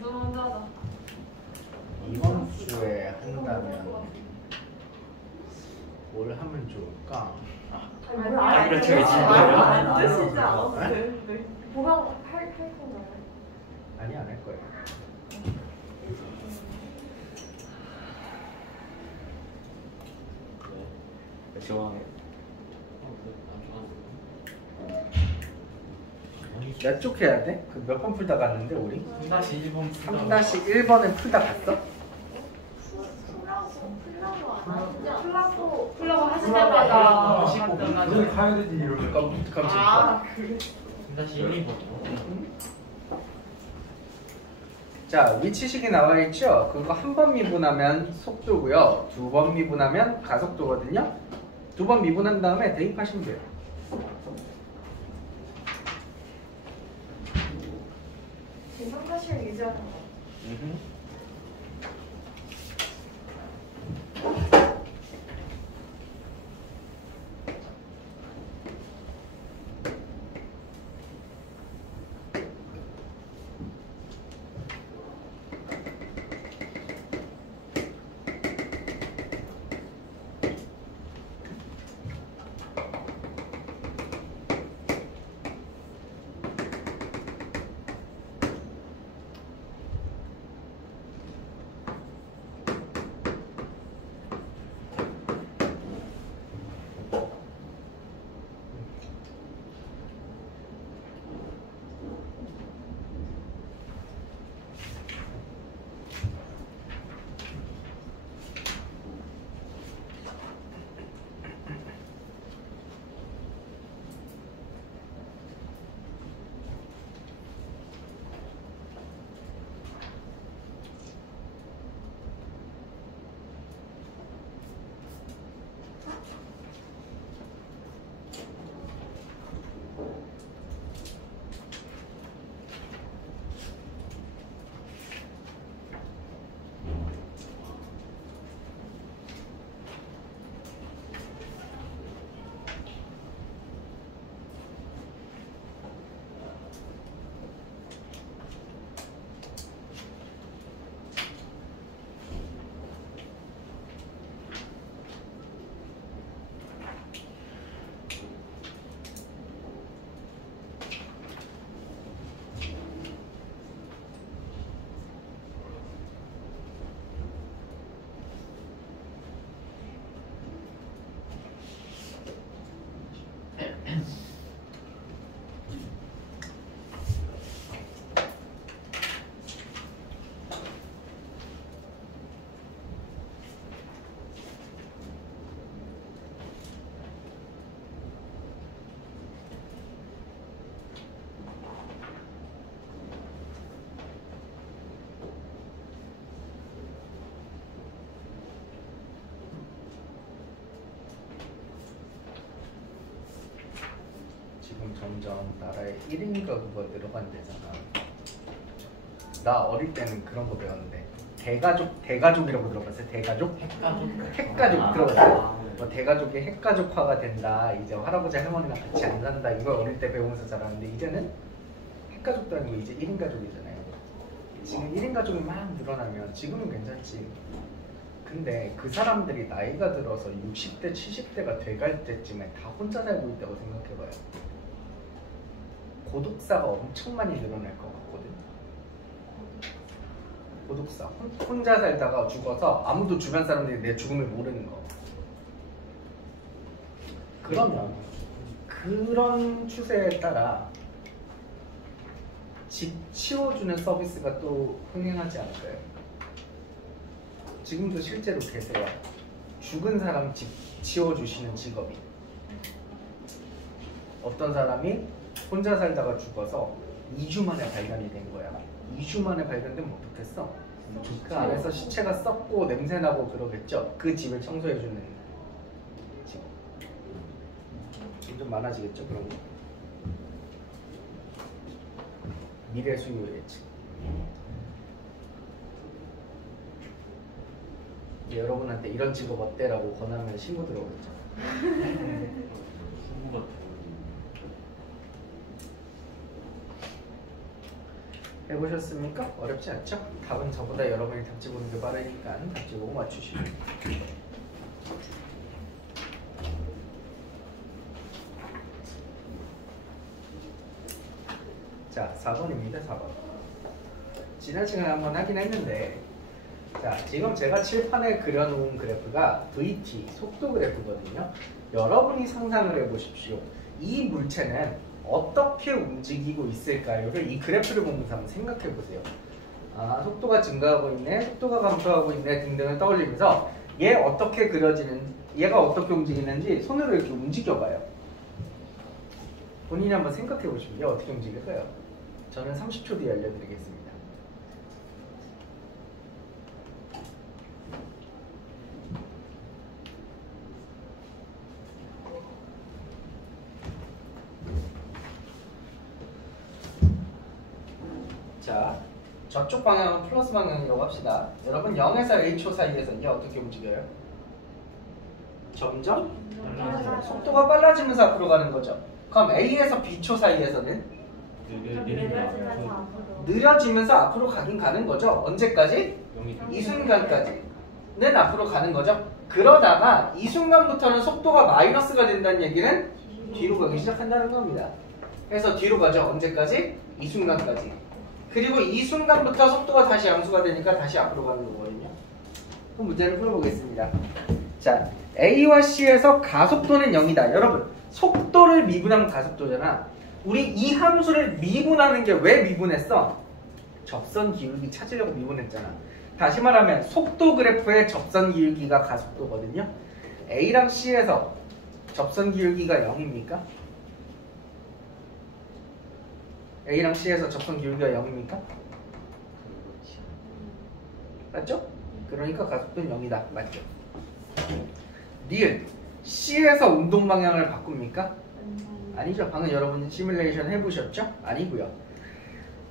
너무 혼자다. 이번 주에 한다면 뭘 하면 좋을까? 아, 그렇죠, 그렇죠. 안 드시지 않아도 네? 되는데. 보강 할 건가요? 아니, 안 할 거예요. 네. 좋아해요. 몇 쪽 해야 돼? 그 몇 번 풀다 갔는데 우리? 3-1번 3-1번을 풀다 갔어? 풀라고 하실 아, 때마다. 오늘 가야 되지 이러면. 깜찍. 3-1, 2번. 자, 위치식이 나와 있죠? 그거 한 번 미분하면 속도고요. 2번 미분하면 가속도거든요. 2번 미분한 다음에 대입하시면 돼요. 계산사실 유지하는 거. 점점 나라의 1인 가구가 늘어간대잖아. 나 어릴 때는 그런 거 배웠는데 대가족이라고 들어봤어요? 대가족? 핵가족 들어봤어요? 뭐 대가족이 핵가족화가 된다. 이제 할아버지 할머니랑 같이 안 산다. 이걸 어릴 때 배우면서 자랐는데 이제는 핵가족도 아니고 이제 1인 가족이잖아요. 지금 1인 가족이 막 늘어나면 지금은 괜찮지. 근데 그 사람들이 나이가 들어서 60대, 70대가 돼갈 때쯤에 다 혼자 살고 있다고 생각해봐요. 고독사가 엄청 많이 늘어날 것 같거든. 고독사. 혼자 살다가 죽어서 아무도 주변 사람들이 내 죽음을 모르는 거. 그러면 그런 추세에 따라 집 치워주는 서비스가 또 흥행하지 않을까요? 지금도 실제로 계세요. 죽은 사람 집 치워주시는 직업이. 어떤 사람이 혼자 살다가 죽어서 2주 만에 발견이 된 거야. 2주 만에 발견되면 어떡했어? 그 안에서 시체가 썩고 냄새나고 그러겠죠? 그 집을 청소해주는 직업. 점점 많아지겠죠? 그런 거. 미래 수요 예측. 여러분한테 이런 직업 어때라고 권하면 신고 들어오겠죠. 친구가 해보셨습니까? 어렵지 않죠? 답은 저보다 여러분이 답지 보는 게 빠르니까 답지 보고 맞추시면. 자, 4번입니다. 4번. 지난 시간에 한번 하긴 했는데, 자, 지금 제가 칠판에 그려놓은 그래프가 VT, 속도 그래프거든요. 여러분이 상상을 해보십시오. 이 물체는 어떻게 움직이고 있을까요를 이 그래프를 보면서 한번 생각해보세요. 아, 속도가 증가하고 있네, 속도가 감소하고 있네 등등을 떠올리면서 얘가 어떻게 움직이는지 손으로 이렇게 움직여봐요. 본인이 한번 생각해보시면 얘가 어떻게 움직일까요? 저는 30초 뒤에 알려드리겠습니다. 자, 저쪽 방향은 플러스 방향이라고 합시다. 여러분 0에서 1초 사이에서 이게 어떻게 움직여요? 점점 속도가 빨라지면서 앞으로 가는 거죠. 그럼 A에서 B초 사이에서는 느려지면서 앞으로 가긴 가는 거죠. 언제까지? 이 순간까지는 앞으로 가는 거죠. 그러다가 이 순간부터는 속도가 마이너스가 된다는 얘기는 뒤로 가기 시작한다는 겁니다. 그래서 뒤로 가죠. 언제까지? 이 순간까지. 그리고 이 순간부터 속도가 다시 양수가 되니까 다시 앞으로 가는 거거든요. 그럼 문제를 풀어보겠습니다. 자, A와 C에서 가속도는 0이다. 여러분, 속도를 미분한 가속도잖아. 우리 이 함수를 미분하는 게 왜 미분했어? 접선 기울기 찾으려고 미분했잖아. 다시 말하면 속도 그래프의 접선 기울기가 가속도거든요. A랑 C에서 접선 기울기가 0입니까? A랑 C에서 접선 기울기가 0입니까? 맞죠? 그러니까 가속도는 0이다. 맞죠? 니은 C에서 운동 방향을 바꿉니까? 아니죠. 방금 여러분 시뮬레이션 해보셨죠? 아니고요.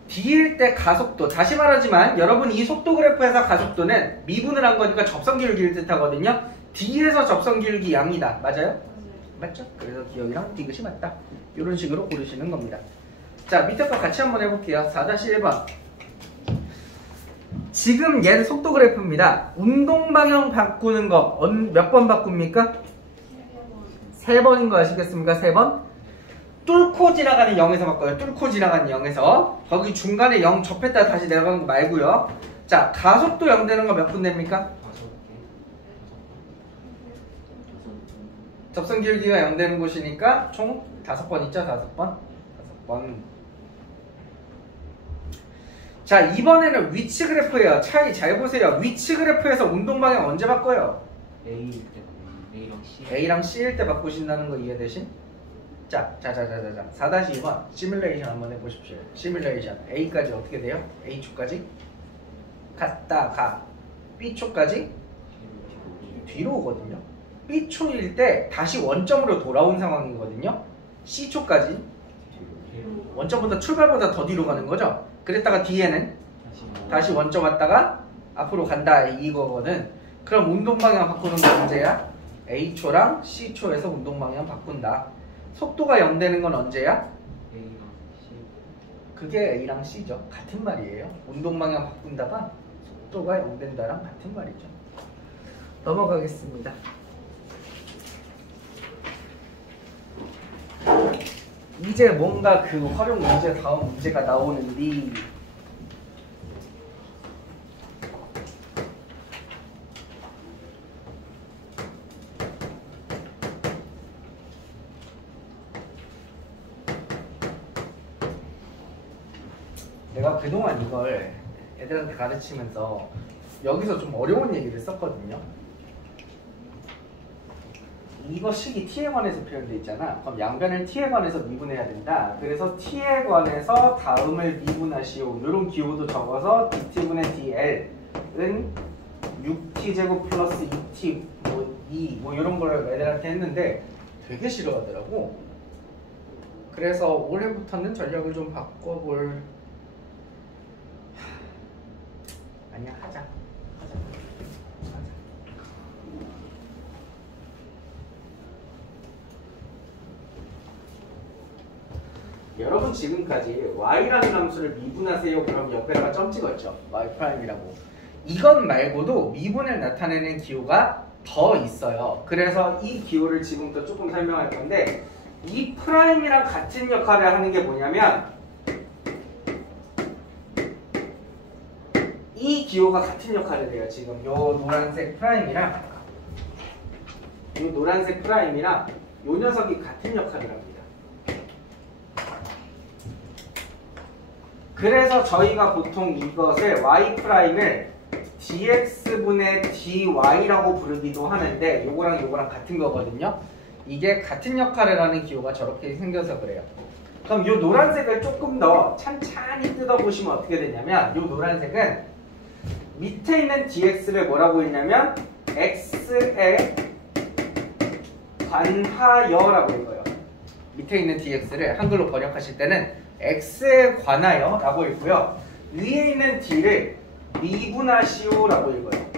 D일 때 가속도, 다시 말하지만 여러분 이 속도 그래프에서 가속도는 미분을 한 거니까 접선 기울기를 뜻하거든요. D에서 접선 기울기 양이다. 맞아요? 맞죠? 그래서 기억이랑 디귿이 맞다. 이런 식으로 고르시는 겁니다. 자, 밑에 거 같이 한번 해볼게요. 4-1번. 지금 얘는 속도 그래프입니다. 운동 방향 바꾸는 거 몇 번 바꿉니까? 3번인 거 아시겠습니까? 3번. 뚫고 지나가는 0에서 바꿔요. 뚫고 지나가는 0에서. 거기 중간에 0 접했다가 다시 내려가는 거 말고요. 자, 가속도 0 되는 거 몇 분 됩니까? 접선 기울기가 0 되는 곳이니까 총 5번 있죠? 5번. 자, 이번에는 위치 그래프예요. 차이 잘 보세요. 위치 그래프에서 운동 방향 언제 바꿔요? A랑 C일 때 바꾸신다는 거 이해되신? 자, 4-2번 시뮬레이션 한번 해보십시오. 시뮬레이션 A까지 어떻게 돼요? A초까지 갔다가 B초까지 뒤로 오거든요. B초일 때 다시 원점으로 돌아온 상황이거든요. C초까지 원점보다 출발보다 더 뒤로 가는 거죠. 그랬다가 뒤에는 다시 원점 왔다가 앞으로 간다 이거거든. 그럼 운동 방향 바꾸는 거 언제야? A초랑 C초에서 운동 방향 바꾼다. 속도가 0 되는 건 언제야? 그게 A랑 C죠. 같은 말이에요. 운동 방향 바꾼다가 속도가 0 된다랑 같은 말이죠. 넘어가겠습니다. 이제 뭔가 그 활용 문제 다음 문제가 나오는데 내가 그동안 이걸 애들한테 가르치면서 여기서 좀 어려운 얘기를 썼거든요. 이거 식이 t에 관해서 표현되어 있잖아. 그럼 양변을 t에 관해서 미분해야 된다. 그래서 t에 관해서 다음을 미분하시오. 이런 기호도 적어서 dt분의 dl은 6t제곱 플러스 2t 뭐 2 뭐 이런 걸 애들한테 했는데 되게 싫어하더라고. 그래서 올해부터는 전략을 좀 바꿔볼. 아니야, 하자. 여러분 지금까지 y라는 함수를 미분하세요. 그럼 옆에다가 점 찍었죠. y''이라고. 이것 말고도 미분을 나타내는 기호가 더 있어요. 그래서 이 기호를 지금부터 조금 설명할 건데 이 프라임이랑 같은 역할을 하는 게 뭐냐면 이 기호가 같은 역할을 해요. 지금 요 노란색 프라임이랑 요 녀석이 같은 역할을 합니다. 그래서 저희가 보통 이것을 y''을 dx분의 dy라고 부르기도 하는데 요거랑 요거랑 같은 거거든요. 이게 같은 역할을 하는 기호가 저렇게 생겨서 그래요. 그럼 요 노란색을 조금 더 찬찬히 뜯어보시면 어떻게 되냐면 요 노란색은 밑에 있는 dx를 뭐라고 했냐면 x에 관하여라고 읽어요. 밑에 있는 dx를 한글로 번역하실 때는 x에 관하여 라고 읽고요. 위에 있는 d를 미분하시오 라고 읽어요.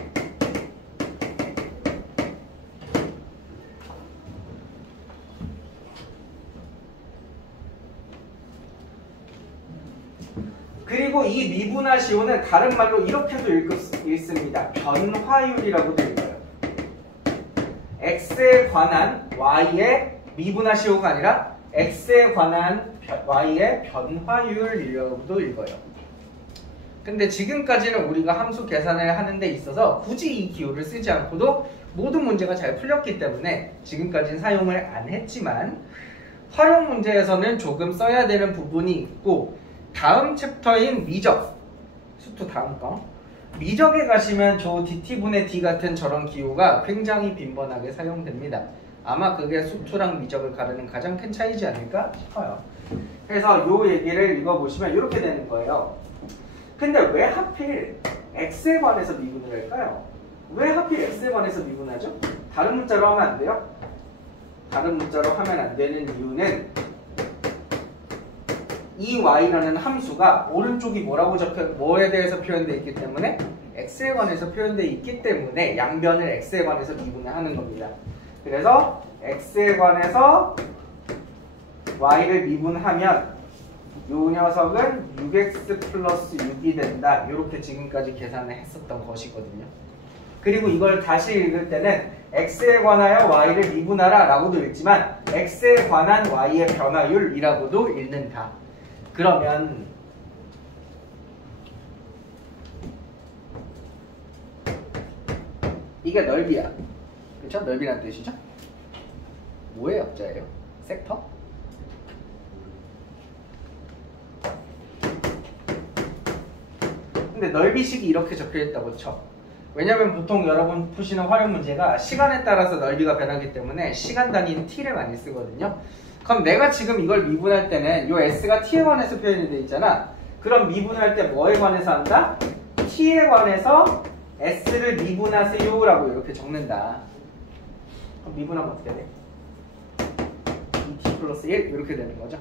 그리고 이 미분하시오는 다른 말로 이렇게도 읽습니다. 변화율이라고도 읽어요. x에 관한 y의 미분하시오가 아니라 x에 관한 y의 변화율이라고도 읽어요. 근데 지금까지는 우리가 함수 계산을 하는 데 있어서 굳이 이 기호를 쓰지 않고도 모든 문제가 잘 풀렸기 때문에 지금까지는 사용을 안 했지만 활용 문제에서는 조금 써야 되는 부분이 있고 다음 챕터인 미적, 수투 다음 거 미적에 가시면 저 dt분의 d 같은 저런 기호가 굉장히 빈번하게 사용됩니다. 아마 그게 수투랑 미적을 가르는 가장 큰 차이지 않을까 싶어요. 그래서 요 얘기를 읽어보시면 이렇게 되는 거예요. 근데 왜 하필 x에 관해서 미분을 할까요? 왜 하필 x에 관해서 미분하죠? 다른 문자로 하면 안 돼요? 다른 문자로 하면 안 되는 이유는 이 y라는 함수가 오른쪽이 뭐에 대해서 표현되어 있기 때문에 x에 관해서 표현되어 있기 때문에 양변을 x에 관해서 미분을 하는 겁니다. 그래서 x에 관해서 y를 미분하면 요 녀석은 6x 플러스 6이 된다. 이렇게 지금까지 계산을 했었던 것이거든요. 그리고 이걸 다시 읽을 때는 x에 관하여 y를 미분하라 라고도 읽지만 x에 관한 y의 변화율이라고도 읽는다. 그러면 이게 넓이야. 그렇죠? 넓이란 뜻이죠? 뭐의 역자예요? 섹터? 근데 넓이식이 이렇게 적혀있다고 쳐. 왜냐면 보통 여러분 푸시는 활용 문제가 시간에 따라서 넓이가 변하기 때문에 시간 단위인 t를 많이 쓰거든요. 그럼 내가 지금 이걸 미분할 때는 이 s가 t에 관해서 표현이 돼 있잖아. 그럼 미분할 때 뭐에 관해서 한다? t에 관해서 s를 미분하세요 라고 이렇게 적는다. 그럼 미분하면 어떻게 돼? 2t 플러스 1 이렇게 되는 거죠.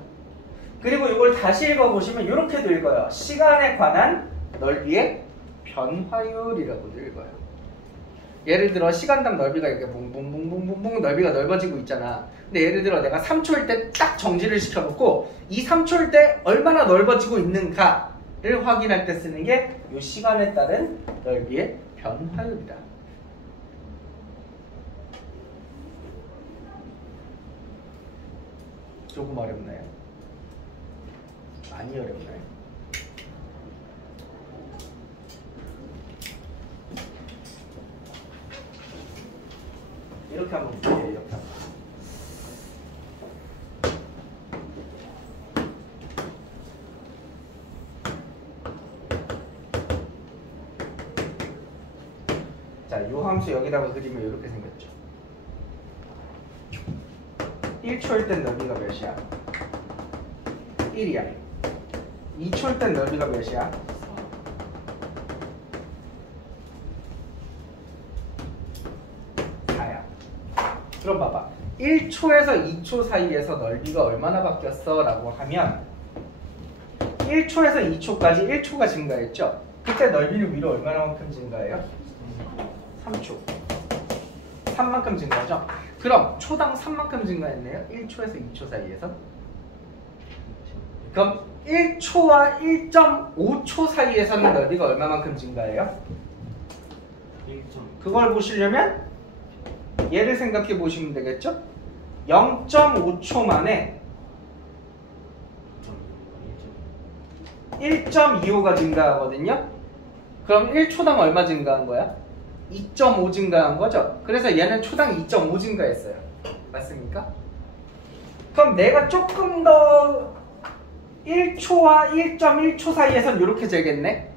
그리고 이걸 다시 읽어보시면 이렇게도 읽어요. 시간에 관한 넓이의 변화율이라고도 읽어요. 예를 들어 시간당 넓이가 이렇게 붕붕붕붕붕붕 넓이가 넓어지고 있잖아. 근데 예를 들어 내가 3초일 때 딱 정지를 시켜놓고 이 3초일 때 얼마나 넓어지고 있는가를 확인할 때 쓰는 게 이 시간에 따른 넓이의 변화율이다. 조금 어렵나요? 많이 어렵나요? 이렇게 한번 볼게요. 이렇게 한번. 자, 이 함수 여기다가 그리면 이렇게 생겼죠. 1초일 땐 넓이가 몇이야? 1이야. 2초일 땐 넓이가 몇이야? 4야. 그럼 봐봐. 1초에서 2초 사이에서 넓이가 얼마나 바뀌었어? 라고 하면 1초에서 2초까지 1초가 증가했죠? 그때 넓이는 위로 얼마나만큼 증가해요? 3초. 3만큼 증가하죠? 그럼 초당 3만큼 증가했네요. 1초에서 2초 사이에서. 그럼 1초와 1.5초 사이에서는 넓이가 얼마만큼 증가해요? 1점. 그걸 보시려면 얘를 생각해 보시면 되겠죠? 0.5초 만에 1.25가 증가하거든요. 그럼 1초당 얼마 증가한 거야? 2.5 증가한 거죠. 그래서 얘는 초당 2.5 증가했어요. 맞습니까? 그럼 내가 조금 더 1초와 1.1초 사이에선 이렇게 재겠네?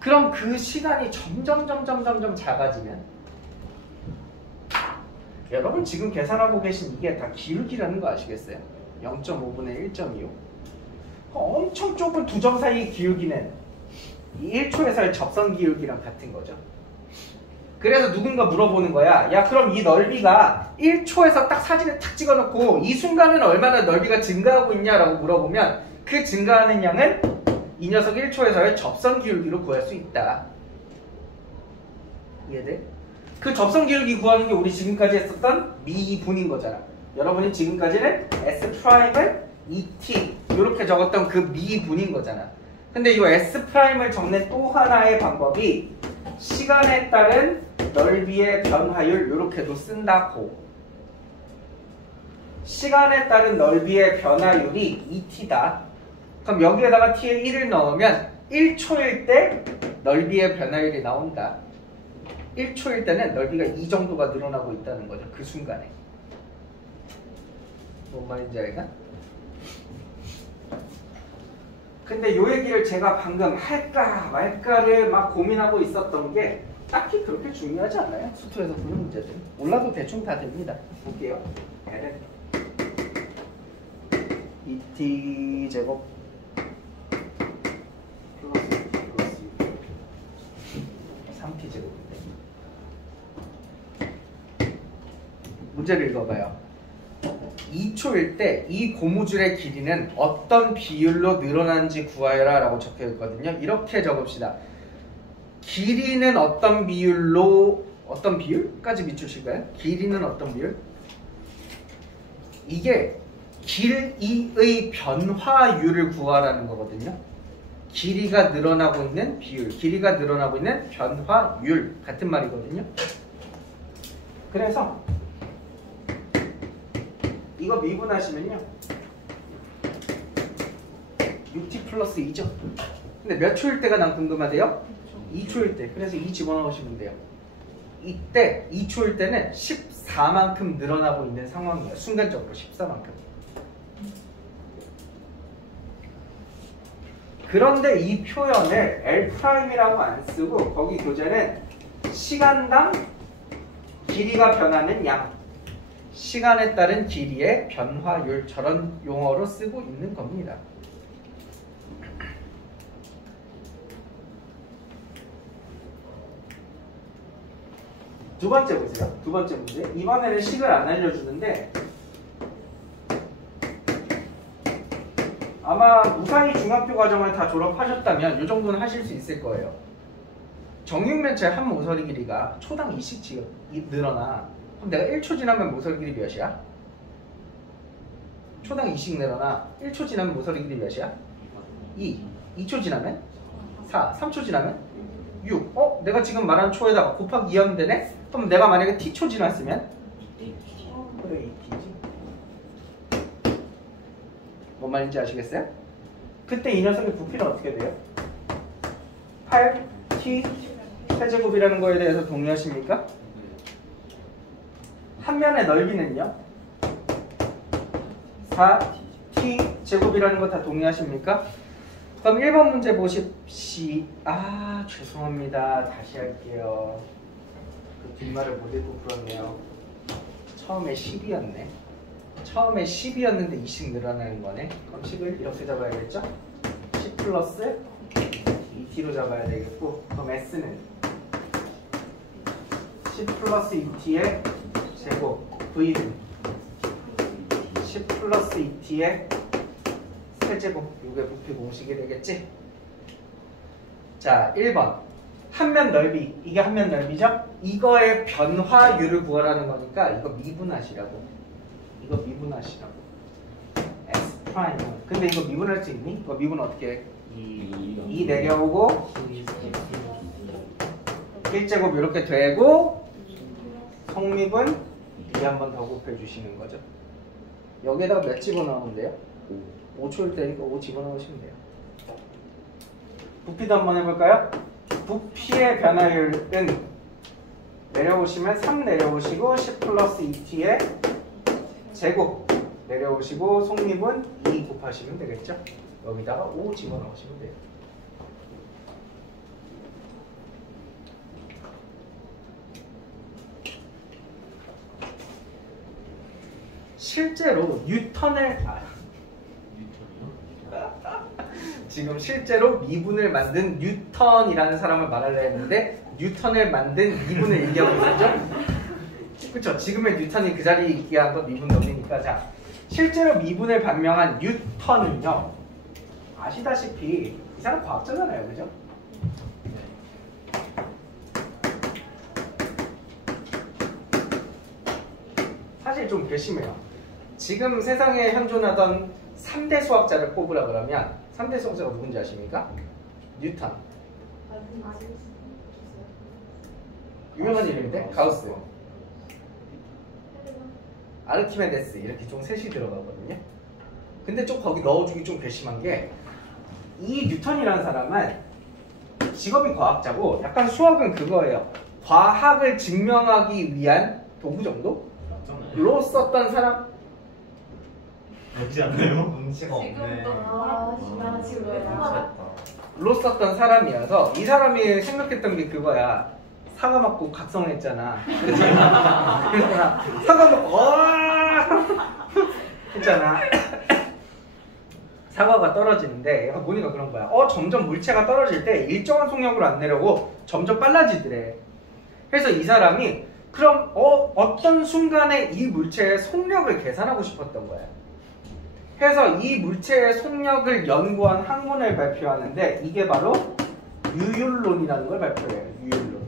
그럼 그 시간이 점점 작아지면 여러분 지금 계산하고 계신 이게 다 기울기라는 거 아시겠어요? 0.5분의 1.25 엄청 좁은 두 점 사이의 기울기는 이 1초에서의 접선 기울기랑 같은 거죠. 그래서 누군가 물어보는 거야. 야 그럼 이 넓이가 1초에서 딱 사진을 탁 찍어놓고 이 순간은 얼마나 넓이가 증가하고 있냐라고 물어보면 그 증가하는 양은 이 녀석 1초에서의 접선 기울기로 구할 수 있다. 이해돼? 그 접선 기울기 구하는 게 우리 지금까지 했었던 미분인 거잖아. 여러분이 지금까지는 S'을 ET 이렇게 적었던 그 미분인 거잖아. 근데 이 S'을 적는 또 하나의 방법이 시간에 따른 넓이의 변화율 이렇게도 쓴다고. 시간에 따른 넓이의 변화율이 ET다. 그럼 여기에다가 t에 1을 넣으면 1초일 때 넓이의 변화율이 나온다. 1초일 때는 넓이가 이 정도가 늘어나고 있다는 거죠. 그 순간에. 뭔 말인지 알까? 근데 요 얘기를 제가 방금 할까 말까를 막 고민하고 있었던 게 딱히 그렇게 중요하지 않아요. 수투에서 보는 문제들. 몰라도 대충 다 됩니다. 볼게요. L은 ET 제곱 플러스 3T 제곱인데. 문제를 읽어봐요. 2초일 때 이 고무줄의 길이는 어떤 비율로 늘어나는지 구하여라 라고 적혀 있거든요. 이렇게 적읍시다. 길이는 어떤 비율로, 어떤 비율까지 비추실까요? 길이는 어떤 비율? 이게 길이의 변화율을 구하라는 거거든요. 길이가 늘어나고 있는 비율, 길이가 늘어나고 있는 변화율 같은 말이거든요. 그래서 이거 미분하시면요 6t 플러스 2죠. 근데 몇 초일 때가 난 궁금하대요? 2초일 때. 그래서 2 집어넣으시면 돼요. 이때 2초일 때는 14만큼 늘어나고 있는 상황이에요. 순간적으로 14만큼. 그런데 이 표현을 L'이라고 안 쓰고 거기 교재는 시간당 길이가 변하는 양, 시간에 따른 길이의 변화율, 저런 용어로 쓰고 있는 겁니다. 두 번째 보세요. 두 번째 문제. 이번에는 식을 안 알려주는데 아마 무사히 중학교 과정을 다 졸업하셨다면 이 정도는 하실 수 있을 거예요. 정육면체 한 모서리 길이가 초당 2씩 늘어나. 그럼 내가 1초 지나면 모서리 길이 몇이야? 초당 2씩 늘어나. 1초 지나면 모서리 길이 몇이야? 2. 2초 지나면 4. 3초 지나면 6. 내가 지금 말한 초에다가 곱하기 2 하면 되네? 그럼 내가 만약에 t초 지났으면 그래 2t지. 뭔 말인지 아시겠어요? 그때 이 녀석의 부피는 어떻게 돼요? 8t 세제곱이라는 거에 대해서 동의하십니까? 한 면의 넓이는요? 4t 제곱이라는 거 다 동의하십니까? 그럼 1번 문제 보십시. 죄송합니다. 다시 할게요. 그 뒷말을 못 읽고 풀었네요. 처음에 10이었네. 처음에 10이었는데 2씩 늘어나는 거네. 그럼 10을 이렇게 잡아야겠죠? 10 플러스 2t로 잡아야 되겠고, 그럼 s는 10 플러스 2t의 제곱, v는 10 플러스 2t의 세제곱. 이게 부피 공식이 되겠지? 자, 1번 한면 넓이. 이게 한면 넓이죠? 이거의 변화율을 구하라는 거니까 이거 미분하시라고. 이거 미분하시라고. S 프라임. 근데 이거 미분할 수 있니? 이거 미분 어떻게 해? 2 내려오고 1제곱 이렇게 되고 성립은 2 한 번 더 곱해주시는 거죠. 여기에다가 몇 집어넣으면 5초일 때니까 5 집어넣으시면 돼요. 부피도 한번 해볼까요? 부피의 변화율은 내려오시면 3 내려오시고 10 플러스 2t의 제곱 내려오시고 속립은 2 곱하시면 되겠죠? 여기다가 5 집어넣으시면 돼요. 실제로 뉴턴을 지금 실제로 미분을 만든 뉴턴이라는 사람을 말하려 했는데 뉴턴을 만든 미분을 얘기하고 있었죠? 그쵸? 지금의 뉴턴이 그 자리에 있게 한 건 미분 놈이니까. 자, 실제로 미분을 발명한 뉴턴은요, 아시다시피 이 사람 과학자잖아요, 그죠? 사실 좀 괘씸해요. 지금 세상에 현존하던 3대 수학자를 꼽으라 그러면 3대 수학자가 누군지 아십니까? 뉴턴. 유명한 이름인데? 가우스, 아르키메데스, 이렇게 좀 셋이 들어가거든요. 근데 좀 거기 넣어주기 좀 괘씸한 게, 이 뉴턴이라는 사람은 직업이 과학자고 약간 수학은 그거예요. 과학을 증명하기 위한 도구 정도로 썼던 사람? 그렇지 않나요? 눈치가 없네. 로 썼던 사람이어서 이 사람이 생각했던 게 그거야. 사과 먹고 각성했잖아. 그치? 그래서 사과 먹고 했잖아. 사과가 떨어지는데 얘가 보니까 그런 거야. 점점 물체가 떨어질 때 일정한 속력으로 안 내려오고 점점 빨라지더래. 그래서 이 사람이 그럼 어떤 순간에 이 물체의 속력을 계산하고 싶었던 거야. 그래서 이 물체의 속력을 연구한 학문을 발표하는데 이게 바로 유율론이라는 걸 발표해요. 유율론.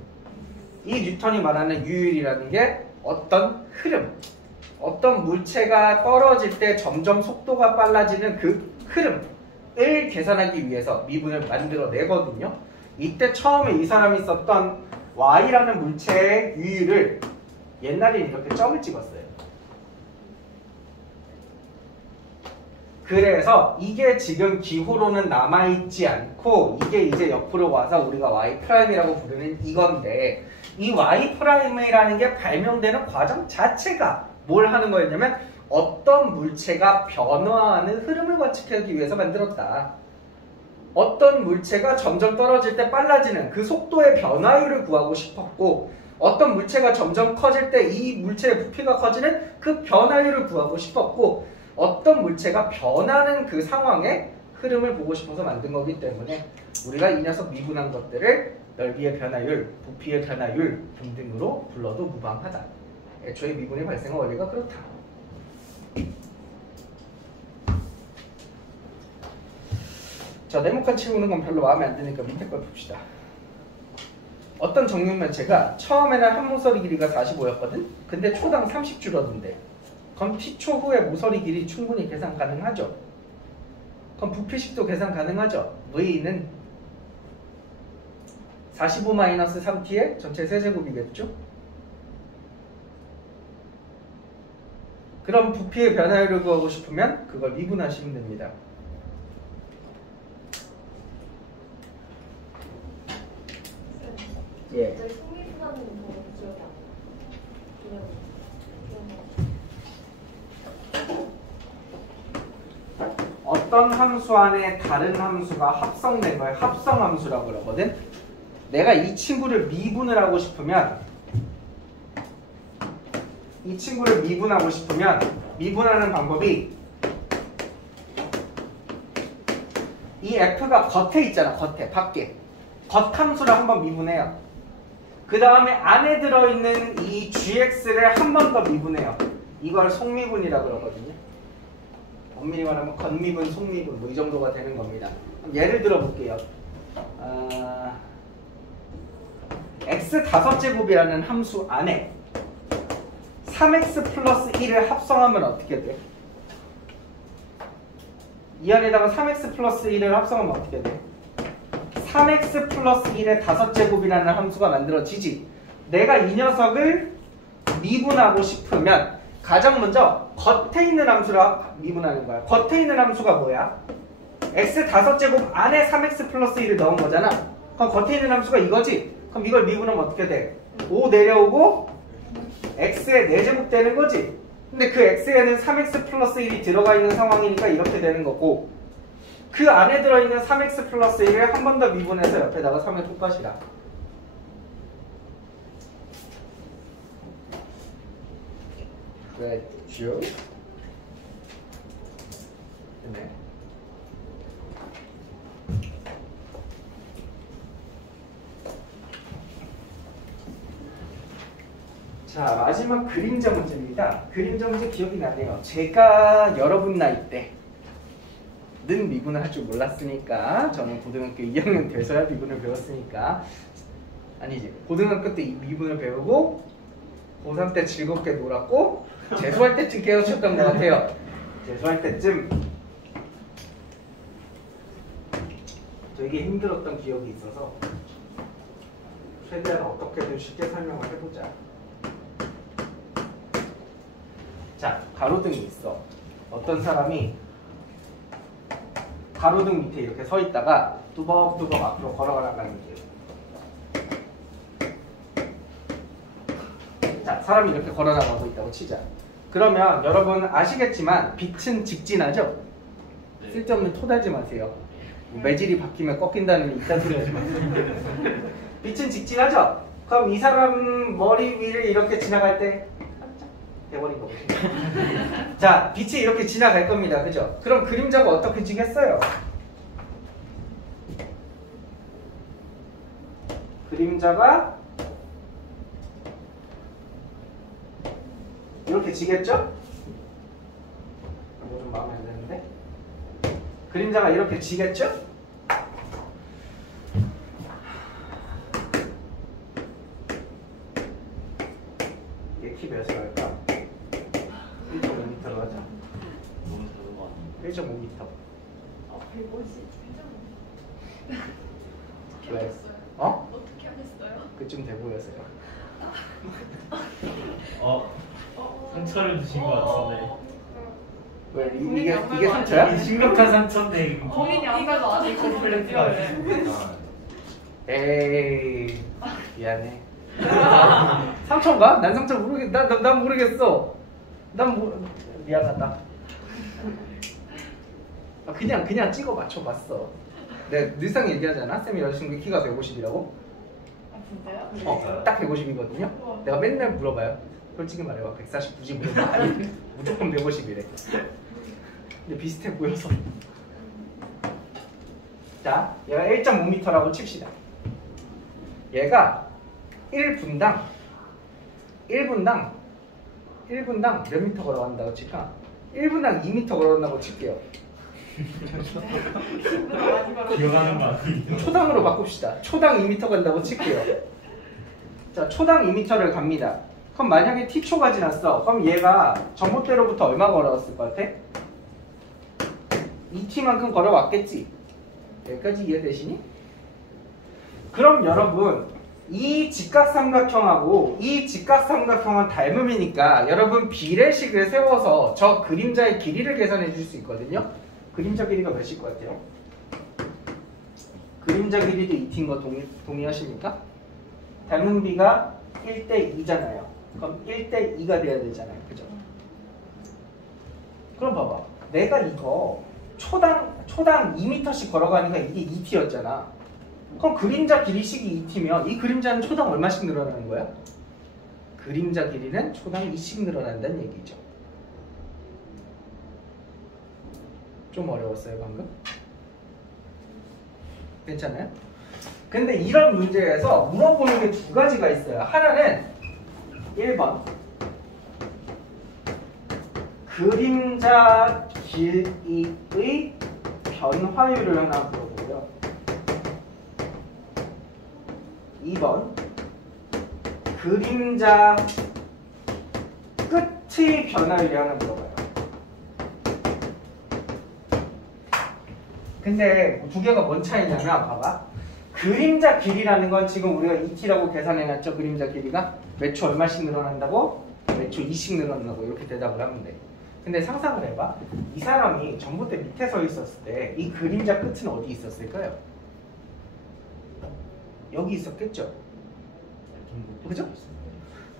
이 뉴턴이 말하는 유율이라는 게 어떤 흐름, 어떤 물체가 떨어질 때 점점 속도가 빨라지는 그 흐름을 계산하기 위해서 미분을 만들어내거든요. 이때 처음에 이 사람이 썼던 y라는 물체의 유율을 옛날에는 이렇게 점을 찍었어요. 그래서 이게 지금 기호로는 남아있지 않고 이게 이제 옆으로 와서 우리가 y'이라고 부르는 이건데, 이 y'이라는 게 발명되는 과정 자체가 뭘 하는 거였냐면 어떤 물체가 변화하는 흐름을 관측하기 위해서 만들었다. 어떤 물체가 점점 떨어질 때 빨라지는 그 속도의 변화율을 구하고 싶었고, 어떤 물체가 점점 커질 때 이 물체의 부피가 커지는 그 변화율을 구하고 싶었고, 어떤 물체가 변하는 그 상황의 흐름을 보고 싶어서 만든 거기 때문에 우리가 이 녀석 미분한 것들을 넓이의 변화율, 부피의 변화율 등등으로 불러도 무방하다. 애초에 미분의 발생 원리가 그렇다. 저 네모칸 치우는 건 별로 마음에 안 드니까 밑에 걸 봅시다. 어떤 정육면체가 처음에는 한 모서리 길이가 45였거든? 근데 초당 30 줄어든대. 그럼 t초 후에 모서리 길이 충분히 계산 가능하죠? 그럼 부피식도 계산 가능하죠? V는 45-3t의 전체 세제곱이겠죠? 그럼 부피의 변화율을 구하고 싶으면 그걸 미분하시면 됩니다. 예. 저희 성미분하는 거 기억이 안 나. 어떤 함수 안에 다른 함수가 합성된 걸 합성함수라고 그러거든. 내가 이 친구를 미분을 하고 싶으면 미분하는 방법이 이 f가 겉에 있잖아. 겉에 밖에 겉함수를 한번 미분해요. 그 다음에 안에 들어있는 이 gx를 한 번 더 미분해요. 이걸 속미분이라고 그러거든요. 엄밀히 말하면 겉미분, 속미분 뭐 이 정도가 되는 겁니다. 예를 들어 볼게요. x 5제곱이라는 함수 안에 3x 플러스 1을 합성하면 어떻게 돼? 이 안에다가 3x 플러스 1을 합성하면 어떻게 돼? 3x 플러스 1의 5제곱이라는 함수가 만들어지지. 내가 이 녀석을 미분하고 싶으면 가장 먼저 겉에 있는 함수를 미분하는 거야. 겉에 있는 함수가 뭐야? x 5제곱 안에 3x 플러스 1을 넣은 거잖아. 그럼 겉에 있는 함수가 이거지? 그럼 이걸 미분하면 어떻게 돼? 5 내려오고 x의 4제곱 되는 거지? 근데 그 x에는 3x 플러스 1이 들어가 있는 상황이니까 이렇게 되는 거고, 그 안에 들어있는 3x 플러스 1을 한 번 더 미분해서 옆에다가 3을 똑같이라. 그렇죠? 네. 자, 마지막 그림자 문제입니다. 그림자 문제 기억이 나네요. 제가 여러분 나이 때는 미분을 할 줄 몰랐으니까, 저는 고등학교 2학년 돼서야 미분을 배웠으니까, 아니지, 고등학교 때 미분을 배우고 고3 때 즐겁게 놀았고 재수할 때쯤 깨우쳤던 것 같아요. 재수할 때쯤 되게 힘들었던 기억이 있어서 최대한 어떻게든 쉽게 설명을 해보자. 자, 가로등이 있어. 어떤 사람이 가로등 밑에 이렇게 서 있다가 뚜벅뚜벅 앞으로 걸어가는 길. 자, 사람이 이렇게 걸어나가고 있다고 치자. 그러면 여러분 아시겠지만 빛은 직진하죠? 네. 쓸데없는 토 달지 마세요. 매질이 바뀌면 꺾인다는 이딴 소리 하지 마세요. 빛은 직진하죠? 그럼 이 사람 머리 위를 이렇게 지나갈 때 돼버린 거거든요. 자, 빛이 이렇게 지나갈 겁니다. 그죠? 그럼 그림자가 어떻게 지겠어요? 그림자가 이렇게 지겠죠? 이거 좀 마음에 안 드는데? 그림자가 이렇게 지겠죠? 얘 키 몇으로 할까? 1.5m로 하자. 너무 작은 거 아니에요? 1.5m. 150. 왜? 어? 어떻게 하셨어요? 그쯤 돼 보여서요. 상처를 주신 것 같은데. 왜? 이게 상처야? 심각한 상처인데 이거. 본인이 안 가도 아직 컴플렉스가 에이, 미안해. 상처인가? 난 상처 난 모르겠어. 미안하다. 그냥 찍어 맞춰봤어. 내가 늘상 얘기하잖아. 쌤이 여자친구 키가 150이라고. 아 진짜요? 딱 150이거든요. 내가 맨날 물어봐요. 솔직히 말해봐. 149지 물어봐. 아니, 무조건 150이래. 근데 비슷해 보여서. 자, 얘가 1.5m라고 칩시다. 얘가 1분당 몇 미터 걸어간다고 칠까? 1분당 2미터 걸어간다고 칠게요. 기분이 많이 걸어. 기억하는 거 아니에요? 초당으로 바꿉시다. 초당 2m 간다고 칠게요. 자, 초당 2m를 갑니다. 그럼 만약에 t초가 지났어. 그럼 얘가 전봇대로부터 얼마 걸어왔을 것 같아? 2t만큼 걸어왔겠지. 여기까지 이해되시니? 그럼 여러분 이 직각삼각형하고 이 직각삼각형은 닮음이니까 여러분 비례식을 세워서 저 그림자의 길이를 계산해 줄 수 있거든요. 그림자 길이가 몇일 것 같아요? 그림자 길이도 2t인 거 동의하십니까? 닮은 비가 1대 2잖아요. 그럼 1대 2가 돼야 되잖아요. 그죠? 그럼 봐봐. 내가 이거 초당 2m씩 걸어가니까 이게 2t였잖아. 그럼 그림자 길이식이 2t면 이 그림자는 초당 얼마씩 늘어나는 거야? 그림자 길이는 초당 2씩 늘어난다는 얘기죠. 좀 어려웠어요 방금? 괜찮아요? 근데 이런 문제에서 물어보는 게 두 가지가 있어요. 하나는 1번 그림자 길이의 변화율을 하나 물어보고요. 2번 그림자 끝의 변화율이 하나 물어봐요. 근데 두 개가 뭔 차이냐면 봐봐. 그림자 길이라는 건 지금 우리가 2t라고 계산해놨죠. 그림자 길이가 몇 초 얼마씩 늘어난다고? 몇 초 2씩 늘어난다고 이렇게 대답을 하면 돼. 근데 상상을 해봐. 이 사람이 전봇대 밑에 서 있었을 때 이 그림자 끝은 어디 있었을까요? 여기 있었겠죠? 그죠?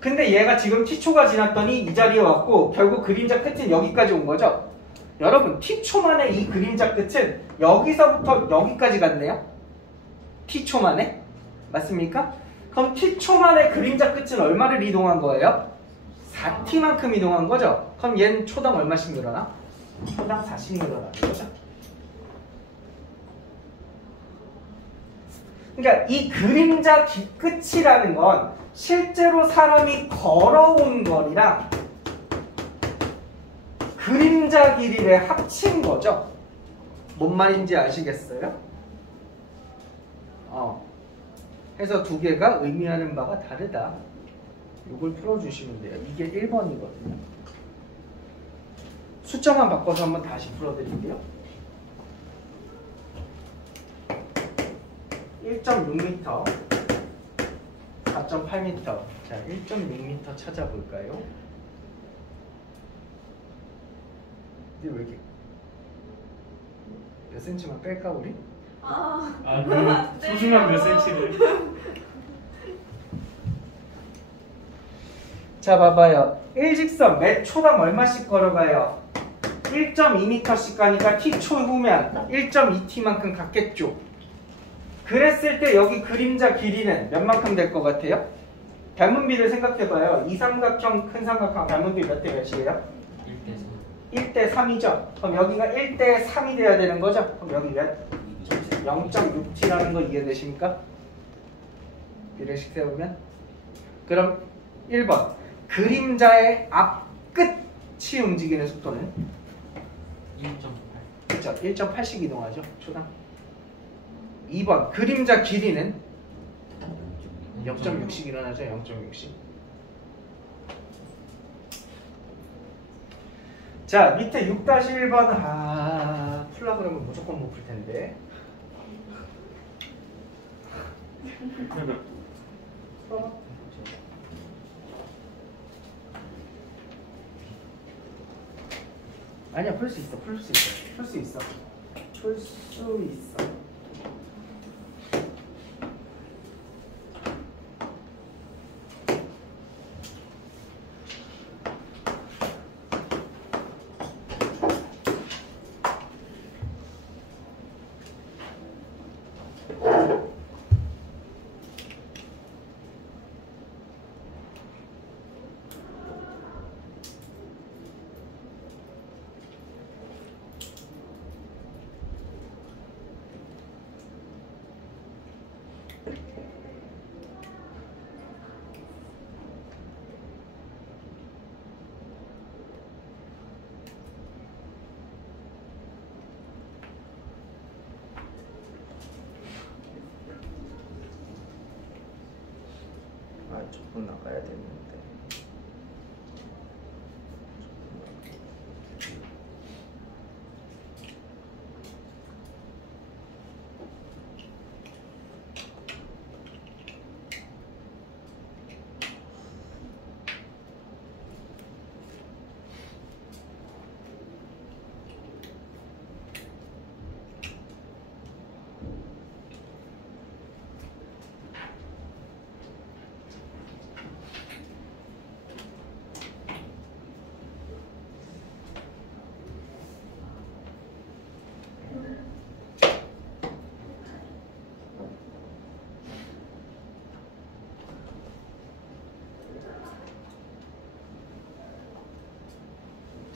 근데 얘가 지금 t초가 지났더니 이 자리에 왔고 결국 그림자 끝은 여기까지 온 거죠? 여러분 t초 만에 이 그림자 끝은 여기서부터 여기까지 갔네요? t초 만에? 맞습니까? 그럼 t초 만에 그림자 끝은 얼마를 이동한 거예요? 4t만큼 이동한 거죠? 그럼 얘는 초당 얼마씩 늘어나? 초당 4씩 늘어나는 거죠? 그러니까 이 그림자 끝이라는 건 실제로 사람이 걸어온 거리랑 그림자 길이를 합친 거죠? 뭔 말인지 아시겠어요? 해서 두 개가 의미하는 바가 다르다. 이걸 풀어주시면 돼요. 이게 1번이거든요. 숫자만 바꿔서 한번 다시 풀어드릴게요. 1.6m, 4.8m. 자, 1.6m 찾아볼까요? 근데 왜 이렇게 몇 센치만 뺄까 우리? 그 소중한 몇 센치를. 자, 봐봐요. 일직선 몇 초당 얼마씩 걸어가요? 1.2m씩 가니까 t초 후면 1.2t만큼 갔겠죠. 그랬을 때 여기 그림자 길이는 몇만큼 될 것 같아요? 닮은비를 생각해봐요. 이 삼각형, 큰 삼각형 닮은비 몇 대 몇이에요? 1대 3이죠. 그럼 여기가 1대 3이 돼야 되는 거죠? 그럼 여기 몇? 0.6t라는 거 이해되십니까? 비례식 세우면? 그럼 1번 그림자의 앞끝이 움직이는 속도는? 1.8. 그렇죠. 1.8씩 이동하죠. 초당. 2번 그림자 길이는 0.6씩 일어나죠. 0.6씩. 자, 밑에 6-1번 풀라 그러면 무조건 못 풀 텐데. 아니야, 풀 수 있어. 풀 수 있어. 풀 수 있어. 풀 수 있어. 조금 나가야 되는데.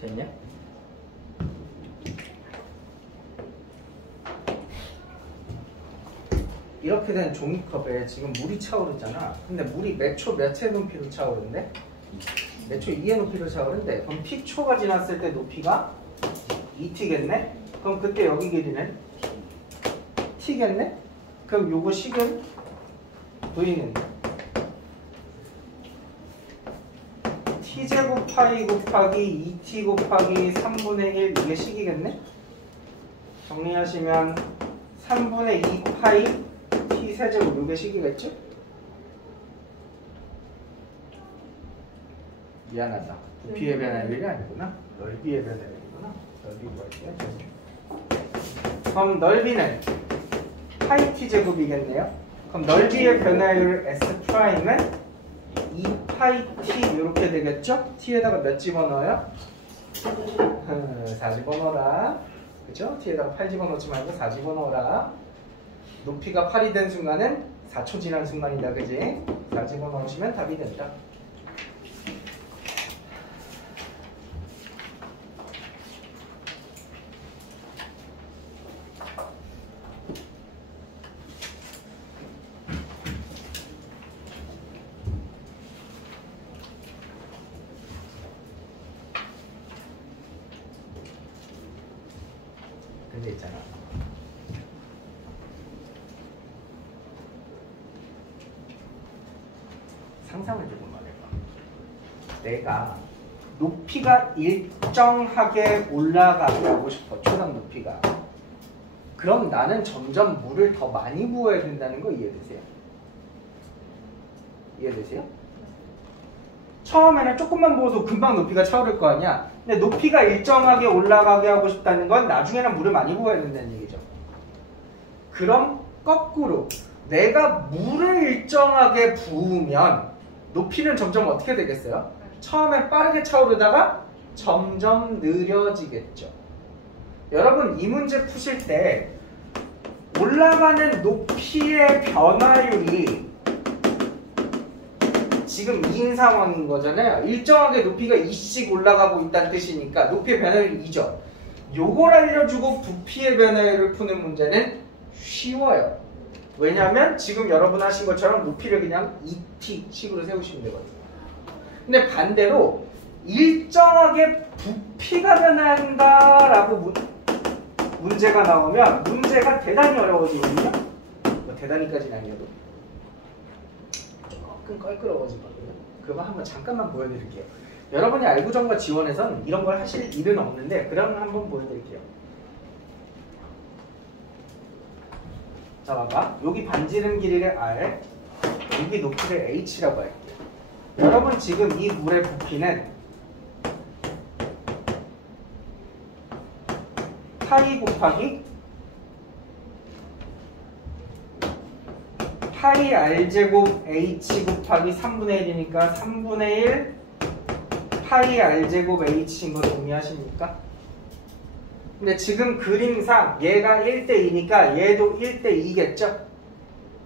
됐냐? 이렇게 된 종이컵에 지금 물이 차오르잖아. 근데 물이 몇 초 몇의 높이로 차오른대? 몇 초 2의 높이로 차오른대. 그럼 t초가 지났을 때 높이가 2t겠네? 그럼 그때 여기 길이는 t겠네? 그럼 요거 식은 v는 t제곱 파이 곱하기 2t 곱하기 3분의 1 이게 식이겠네? 정리하시면 3분의 2 파이 t 세제곱 이게 식이겠죠? 미안하다. 부피의 변화율이 아니구나. 넓이의 변화율이구나. 넓이 구할게요. 그럼 넓이는 파이 t 제곱이겠네요. 그럼 넓이의 변화율 S'은 2파이 t 이렇게 되겠죠? t에다가 몇 집어넣어요? 4 집어넣어라. 그죠? t에다가 8 집어넣지 말고 4 집어넣어라. 높이가 8이 된 순간은 4초 지난 순간이다. 그지? 4 집어넣으시면 답이 된다. 근데 있잖아. 상상을 조금만 해봐. 내가 높이가 일정하게 올라가게 하고 싶어. 초당 높이가. 그럼 나는 점점 물을 더 많이 부어야 된다는 거 이해되세요? 이해되세요? 처음에는 조금만 부어도 금방 높이가 차오를 거 아니야. 근데 높이가 일정하게 올라가게 하고 싶다는 건 나중에는 물을 많이 부어야 된다는 얘기죠. 그럼 거꾸로 내가 물을 일정하게 부으면 높이는 점점 어떻게 되겠어요? 처음에 빠르게 차오르다가 점점 느려지겠죠. 여러분 이 문제 푸실 때 올라가는 높이의 변화율이 지금 2인 상황인 거잖아요. 일정하게 높이가 2씩 올라가고 있다는 뜻이니까 높이의 변화율이 2죠. 요걸 알려주고 부피의 변화율을 푸는 문제는 쉬워요. 왜냐하면 지금 여러분 하신 것처럼 높이를 그냥 2t식으로 세우시면 되거든요. 근데 반대로 일정하게 부피가 변한다라고 문제가 나오면 문제가 대단히 어려워지거든요. 뭐 대단히까지는 아니어도 조금 껄끄러워지거든요. 그거 한번 잠깐만 보여드릴게요. 여러분이 알구정과 지원에선 이런 걸 하실 일은 없는데 그럼 한번 보여드릴게요. 자 봐봐. 여기 반지름 길이를 R, 여기 높이를 H라고 할게요. 여러분 지금 이 물의 부피는 파이 곱하기 파이 R제곱 H 곱하기 3분의 1이니까 3분의 1 파이 R제곱 H인 거 동의하십니까? 근데 지금 그림상 얘가 1대2니까 얘도 1대2겠죠?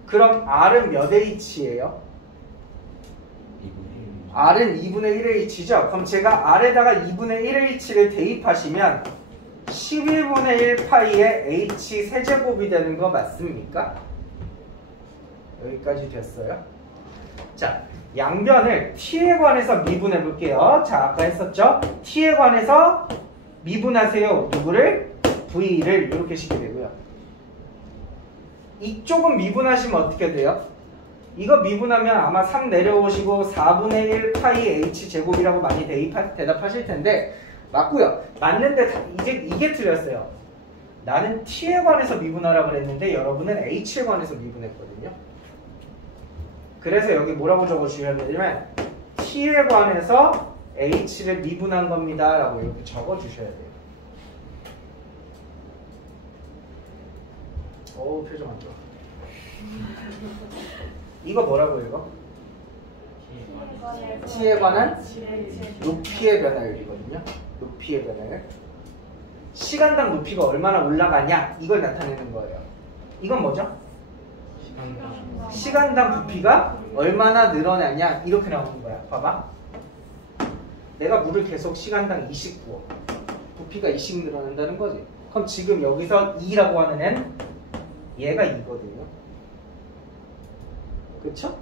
그럼 R은 몇 H예요? R은 2분의 1H죠? 그럼 제가 R에다가 2분의 1H를 대입하시면 11분의 1 파이의 H 세제곱이 되는 거 맞습니까? 여기까지 됐어요? 자, 양변을 t에 관해서 미분해 볼게요. 자, 아까 했었죠? t에 관해서 미분하세요. 누구를? v를 이렇게 시게 되고요. 이쪽은 미분하시면 어떻게 돼요? 이거 미분하면 아마 3 내려오시고 4분의 1 파이 h 제곱이라고 많이 대답하실 텐데 맞고요. 맞는데 이제 이게 틀렸어요. 나는 t에 관해서 미분하라고 그랬는데 여러분은 h에 관해서 미분했거든요. 그래서 여기 뭐라고 적어주셔야 되냐면 t에 관해서 h를 미분한 겁니다 라고 이렇게 적어주셔야 돼요. 오, 표정 안 좋아. 이거 뭐라고 읽어? t에 관한 높이의 변화율이거든요. 높이의 변화율. 시간당 높이가 얼마나 올라가냐 이걸 나타내는 거예요. 이건 뭐죠? 시간당 부피가 얼마나 늘어나냐 이렇게 나오는 거야. 봐봐. 내가 물을 계속 시간당 2씩 부어. 부피가 2씩 늘어난다는 거지. 그럼 지금 여기서 2라고 하는 애는 얘가 2거든요. 그쵸?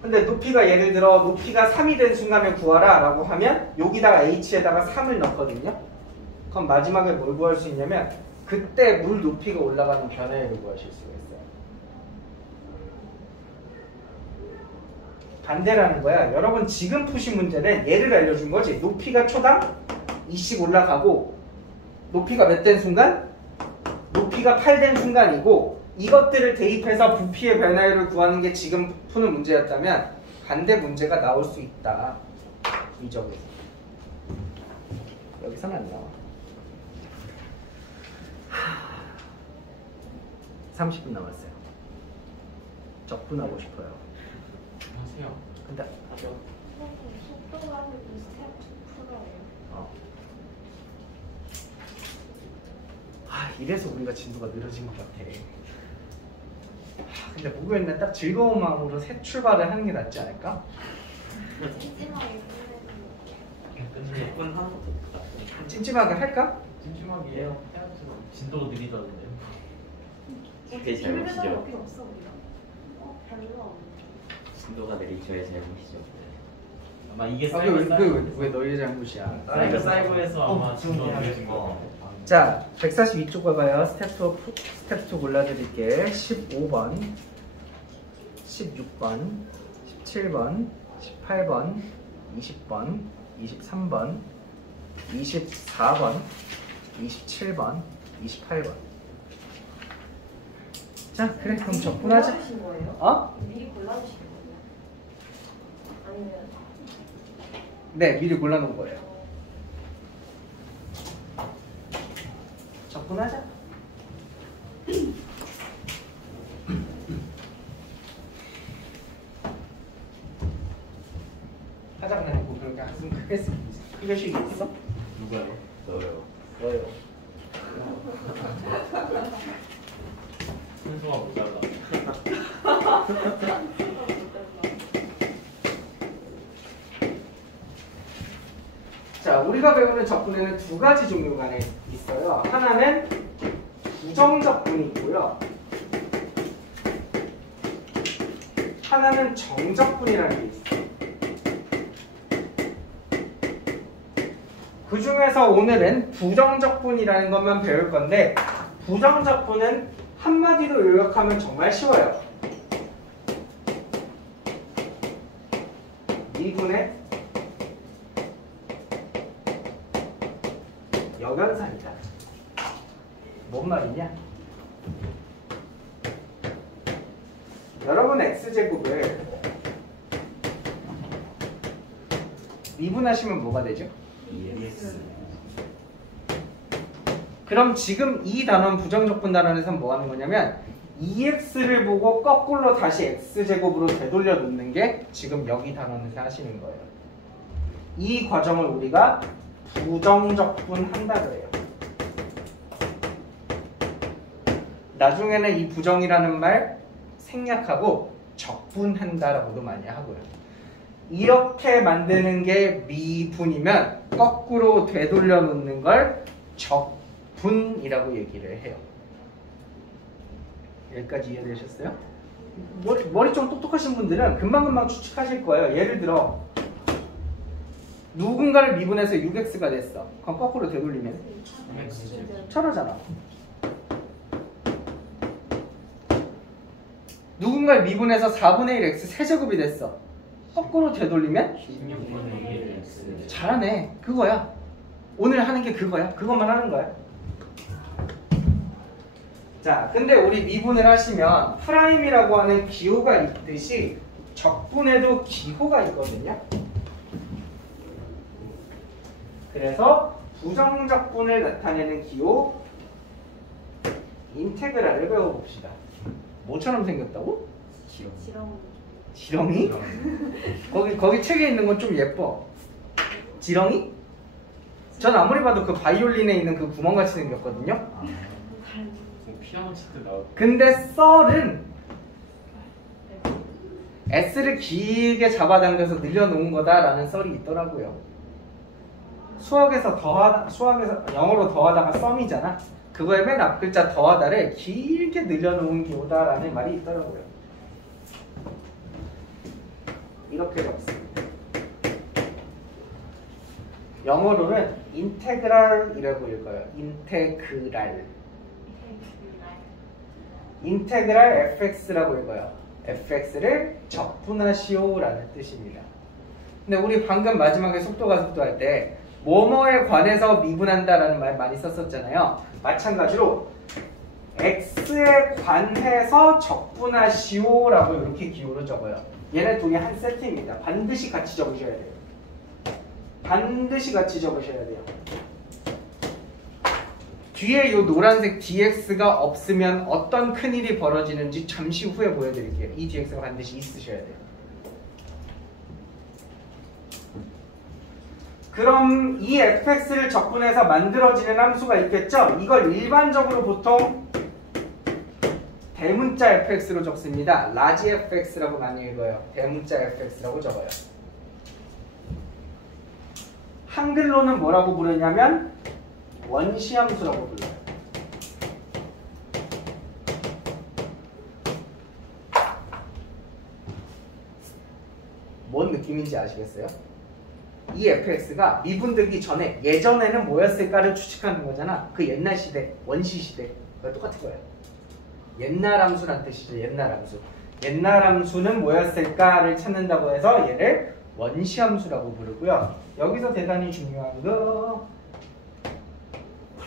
근데 높이가 예를 들어 높이가 3이 된 순간을 구하라 라고 하면 여기다가 h에다가 3을 넣거든요. 그럼 마지막에 뭘 구할 수 있냐면 그때 물 높이가 올라가는 변화율을 구하실 수가 있어요. 반대라는 거야. 여러분 지금 푸신 문제는 얘를 알려준 거지. 높이가 초당 2씩 올라가고 높이가 몇 된 순간? 높이가 8 된 순간이고 이것들을 대입해서 부피의 변화율을 구하는 게 지금 푸는 문제였다면 반대 문제가 나올 수 있다. 이 점에서. 여기서는 안 나와. 30분 남았어요. 적분하고 싶어요. 하세요. 근데 하죠. 속도가 스텝 2%예요. 이래서 우리가 진도가 늘어진 것 같아. 근데 목요일날 딱 즐거운 마음으로 새 출발을 하는 게 낫지 않을까? 찜찜하게 몇분 하는 것도 같아요. 찜찜하게 할까? 찜찜하게 해요. 진도가 느리다던데요. 그게 잘못이죠. 필요 없어 우리가. 별로. 진도가 내린 저의 잘못이죠. 아마 이게 왜 너희 잘못이야? 사이버에서 아마 진도가 느려진 거. 자, 142쪽 봐봐요. 스텝 2 골라드릴게. 15번, 16번, 17번, 18번, 20번, 23번, 24번, 27번, 28번. 자, 그래. 그럼 적분하자. 골라주신 거예요? 어? 미리 골라주신 거예요? 아니면 네, 미리 골라놓은 거예요. 적분하자. 하자고 해놓고 그렇게 한숨 크게 쉬기 있어? 누가요? 너요. 너요. 순서가 모자라. 자, 우리가 배우는 적분에는 두 가지 종류가 있어요. 하나는 부정적분이 있고요. 하나는 정적분이라는 게 있어요. 그 중에서 오늘은 부정적분이라는 것만 배울 건데 부정적분은 한마디로 요약하면 정말 쉬워요. 미분의 역연산이다. 뭔 말이냐? 여러분 x제곱을 미분하시면 뭐가 되죠? EX. 그럼 지금 이 단원 부정적분 단원에서는 뭐 하는 거냐면 EX를 보고 거꾸로 다시 X제곱으로 되돌려 놓는 게 지금 여기 단원에서 하시는 거예요. 이 과정을 우리가 부정적분 한다 그래요. 나중에는 이 부정이라는 말 생략하고 적분한다라고도 많이 하고요. 이렇게 만드는 게 미분이면 거꾸로 되돌려 놓는 걸 적분이라고 얘기를 해요. 여기까지 이해되셨어요? 머리 좀 똑똑하신 분들은 금방금방 추측하실 거예요. 예를 들어 누군가를 미분해서 6x가 됐어. 그럼 거꾸로 되돌리면 천하잖아. 누군가를 미분해서 4분의 1 x 세제곱이 됐어. 거꾸로 되돌리면 16분의 1 x. 잘하네. 그거야. 오늘 하는 게 그거야. 그것만 하는 거야. 자, 근데 우리 미분을 하시면 프라임이라고 하는 기호가 있듯이 적분에도 기호가 있거든요. 그래서 부정적분을 나타내는 기호 인테그랄을 배워봅시다. 뭐처럼 생겼다고? 지렁. 지렁이? 거기 책에 있는 건 좀 예뻐. 지렁이? 전 아무리 봐도 그 바이올린에 있는 그 구멍같이 생겼거든요. 뭐 피아노 칠 때 나올 근데 썰은 S를 길게 잡아당겨서 늘려놓은 거다라는 썰이 있더라고요. 수학에서 영어로 더하다가 썸이잖아. 그거에 맨 앞 글자 더하다를 길게 늘려놓은 기호다라는 말이 있더라고요. 이렇게 봤습니다. 영어로는 인테그랄이라고 읽어요. 인테그랄 fx라고 읽어요. fx를 적분하시오라는 뜻입니다. 근데 우리 방금 마지막에 속도가속도 할 때 뭐뭐에 관해서 미분한다라는 말 많이 썼었잖아요. 마찬가지로 x에 관해서 적분하시오라고 이렇게 기호로 적어요. 얘네 둘이 한 세트입니다. 반드시 같이 적으셔야 돼요. 반드시 같이 적으셔야 돼요. 뒤에 이 노란색 dx가 없으면 어떤 큰일이 벌어지는지 잠시 후에 보여드릴게요. 이 dx가 반드시 있으셔야 돼요. 그럼 이 fx를 적분해서 만들어지는 함수가 있겠죠? 이걸 일반적으로 보통 대문자 fx로 적습니다. 라지 fx라고 많이 읽어요. 대문자 fx라고 적어요. 한글로는 뭐라고 부르냐면 원시함수라고 불러요. 뭔 느낌인지 아시겠어요? 이 fx가 미분되기 전에 예전에는 뭐였을까를 추측하는 거잖아. 그 옛날 시대, 원시 시대. 그거 똑같은 거예요. 옛날 함수란 뜻이죠. 옛날 함수. 옛날 함수는 뭐였을까를 찾는다고 해서 얘를 원시함수라고 부르고요. 여기서 대단히 중요한 거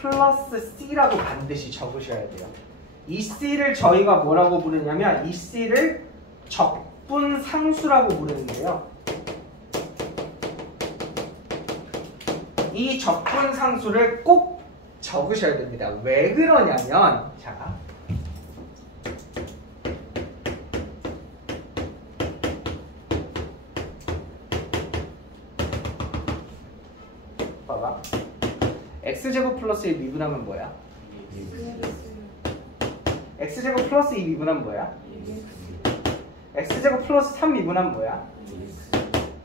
플러스 c라고 반드시 적으셔야 돼요. 이 c를 저희가 뭐라고 부르냐면 이 c를 적분상수라고 부르는데요. 이 적분상수를 꼭 적으셔야 됩니다. 왜 그러냐면 자, 봐봐. x제곱 플러스 1 미분하면 뭐야? x제곱 플러스 2 미분하면 뭐야? x제곱 플러스 3 미분하면 뭐야?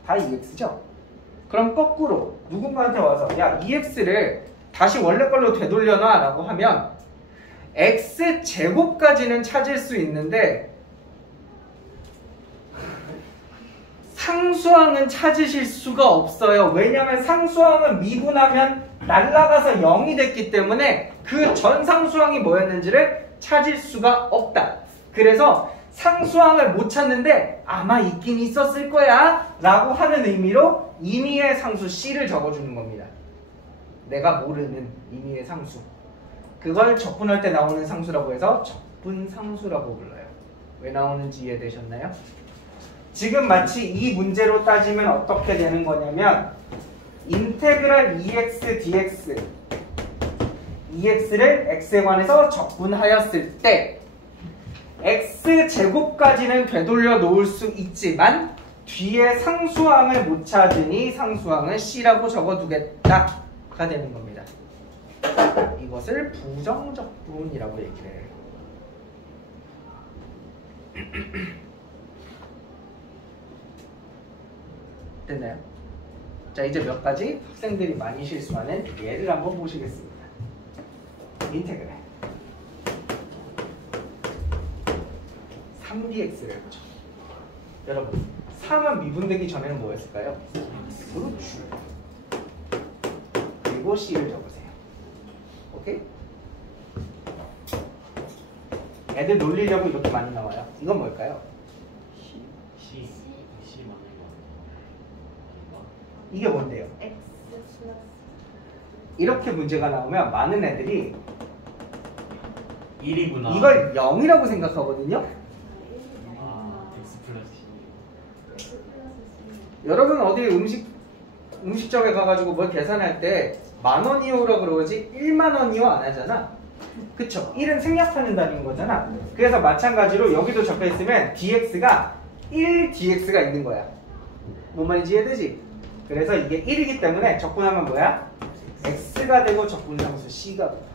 다 2x죠? 그럼 거꾸로 누군가한테 와서 야 2x를 다시 원래 걸로 되돌려놔 라고 하면 x제곱까지는 찾을 수 있는데 상수항은 찾으실 수가 없어요. 왜냐하면 상수항은 미분하면 날아가서 0이 됐기 때문에 그 전 상수항이 뭐였는지를 찾을 수가 없다. 그래서 상수항을 못 찾는데 아마 있긴 있었을 거야 라고 하는 의미로 임의의 상수 C를 적어주는 겁니다. 내가 모르는 임의의 상수. 그걸 적분할 때 나오는 상수라고 해서 적분상수라고 불러요. 왜 나오는지 이해되셨나요? 지금 마치 이 문제로 따지면 어떻게 되는 거냐면 인테그랄 2x dx ex를 x에 관해서 적분하였을 때 x제곱까지는 되돌려 놓을 수 있지만 뒤에 상수항을 못 찾으니 상수항을 C라고 적어두겠다가 되는 겁니다. 이것을 부정적분이라고 얘기를 해요. 됐나요? 자, 이제 몇 가지 학생들이 많이 실수하는 예를 한번 보시겠습니다. 인테그랄 3dx를 보죠. 여러분 3은 미분되기 전에는 뭐였을까요? 그렇죠. 그리고 C를 적으세요. 오케이? 애들 놀리려고 이렇게 많이 나와요. 이건 뭘까요? C 많은 거 아닌가? 이게 뭔데요? X 플러스 이렇게 문제가 나오면 많은 애들이 1이구나. 이걸 0이라고 생각하거든요. X 플러스 C. X 플러스 C. 여러분 어디 음식점에 가가지고 뭘 계산할 때 10,000원이요라고 그러지 10,000원이요 안 하잖아. 그쵸? 1은 생략하는다는 거잖아. 그래서 마찬가지로 여기도 적혀 있으면 dx가 1dx가 있는 거야. 뭔 말인지 이해되지? 그래서 이게 1이기 때문에 적분하면 뭐야? x가 되고 적분상수 c가 되고.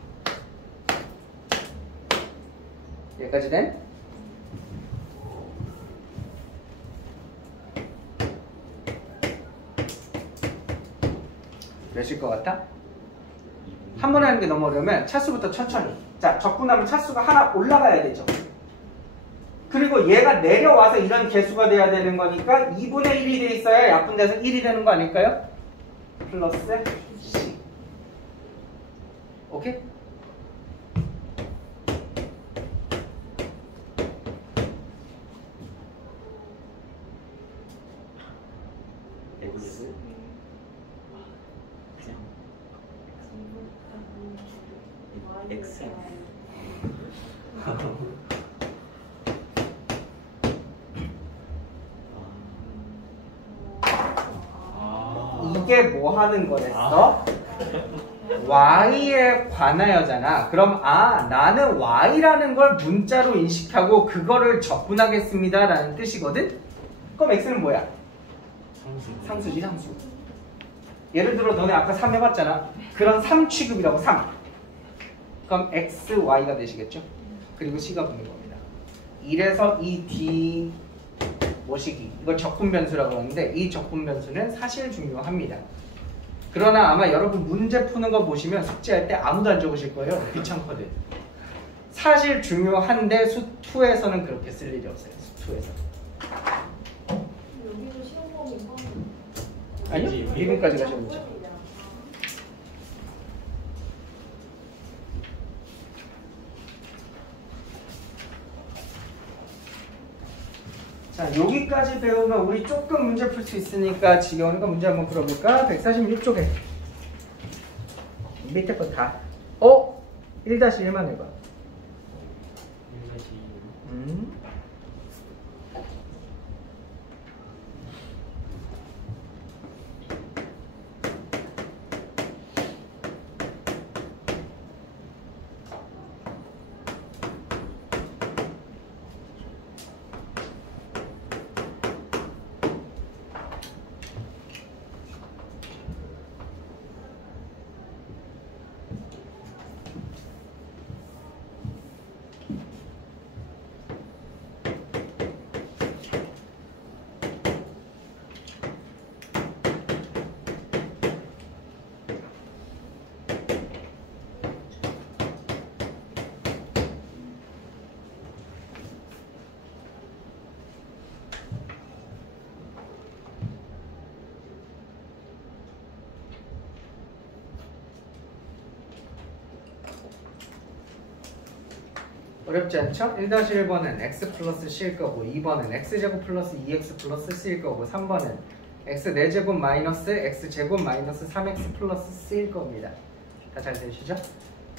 여기까지 된? 몇일 것 같아? 한 번에 하는 게 너무 어려우면 차수부터 천천히. 자, 적분하면 차수가 하나 올라가야 되죠. 그리고 얘가 내려와서 이런 개수가 돼야 되는 거니까 2분의 1이 돼 있어야 약분돼서 1이 되는 거 아닐까요? 플러스 C. 오케이? X. X. 이게 뭐 하는 거랬어? Y에 관하여잖아. 그럼 나는 Y라는 걸 문자로 인식하고 그거를 적분하겠습니다 라는 뜻이거든? 그럼 X는 뭐야? 상수지 상수. 예를 들어 너네 아까 3 해봤잖아. 그런 3 취급이라고 3. 그럼 X, Y가 되시겠죠? 그리고 C가 붙는 겁니다. 이래서 이 D 모시기 이걸 적분 변수라고 하는데 이 적분 변수는 사실 중요합니다. 그러나 아마 여러분 문제 푸는 거 보시면 숙제할 때 아무도 안 적으실 거예요. 귀찮거든. 사실 중요한데 수2에서는 그렇게 쓸 일이 없어요. 수2에서. 여기도 시험 범위 아니요. 미분까지 가시면 되죠. 자, 여기까지 배우면 우리 조금 문제 풀 수 있으니까 지겨우니까 문제 한번 풀어볼까? 146쪽에 밑에 거 다. 1-1만 해봐. 어렵지 않죠? 1-1번은 x 플러스 c일 거고 2번은 x제곱 플러스 2x 플러스 c일 거고 3번은 x 4제곱 마이너스 x제곱 마이너스 3x 플러스 c일 겁니다. 다 잘 되시죠?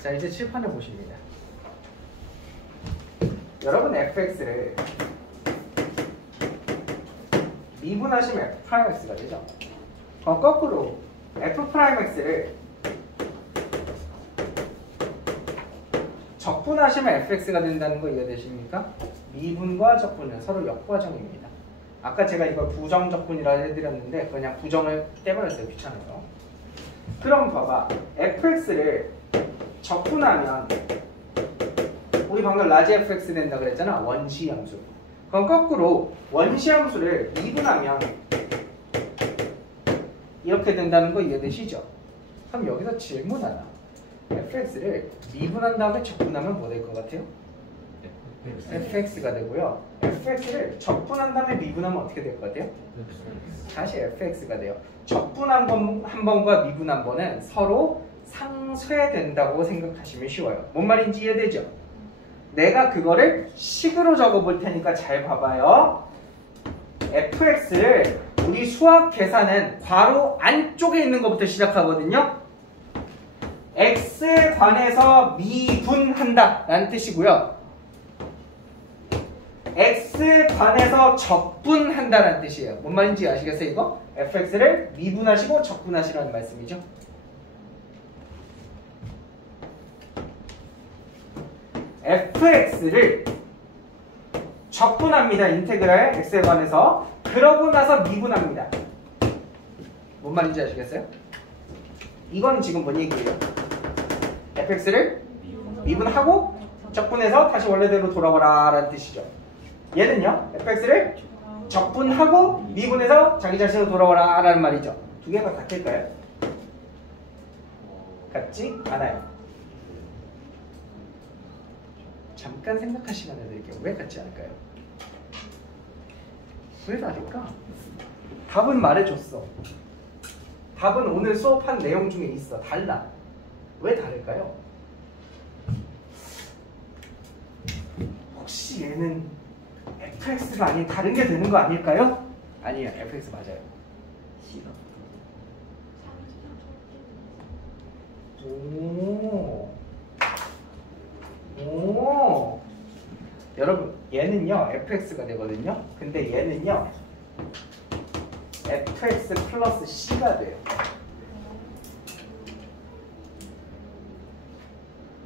자, 이제 칠판을 보십니다. 여러분 fx를 미분하시면 f'x가 되죠? 그럼 거꾸로 f'x를 적분하시면 fx가 된다는 거 이해되십니까? 미분과 적분은 서로 역과정입니다. 아까 제가 이걸 부정적분이라 해드렸는데 그냥 부정을 떼버렸어요. 귀찮아서. 그럼 봐봐. fx를 적분하면 우리 방금 라지 fx 된다 그랬잖아. 원시함수. 그럼 거꾸로 원시함수를 미분하면 이렇게 된다는 거 이해되시죠? 그럼 여기서 질문 하나. fx를 미분한 다음에 적분하면 뭐 될 것 같아요? fx가 되고요. fx를 적분한 다음에 미분하면 어떻게 될 것 같아요? 다시 fx가 돼요. 적분 한 번과 미분 한 번은 서로 상쇄된다고 생각하시면 쉬워요. 뭔 말인지 이해되죠? 내가 그거를 식으로 적어볼 테니까 잘 봐봐요. fx를 우리 수학 계산은 괄호 안쪽에 있는 것부터 시작하거든요. x에 관해서 미분한다 라는 뜻이고요. x에 관해서 적분한다 라는 뜻이에요. 뭔 말인지 아시겠어요 이거? fx를 미분하시고 적분하시라는 말씀이죠. fx를 적분합니다. 인테그랄 x에 관해서. 그러고 나서 미분합니다. 뭔 말인지 아시겠어요? 이건 지금 뭔 얘기예요? fx를 미분하고 적분해서 다시 원래대로 돌아오라 라는 뜻이죠. 얘는요, fx를 적분하고 미분해서 자기 자신으로 돌아오라 라는 말이죠. 두 개가 같을까요? 같지 않아요. 잠깐 생각할 시간을 드릴게요. 왜 같지 않을까요? 왜 다를까? 답은 말해줬어. 답은 오늘 수업한 내용 중에 있어. 달라. 왜 다를까요? 혹시 얘는 fx가 아닌 다른 게 되는 거 아닐까요? 아니에요. fx 맞아요. 오. 여러분 얘는요 fx가 되거든요. 근데 얘는요 fx 플러스 c가 돼요.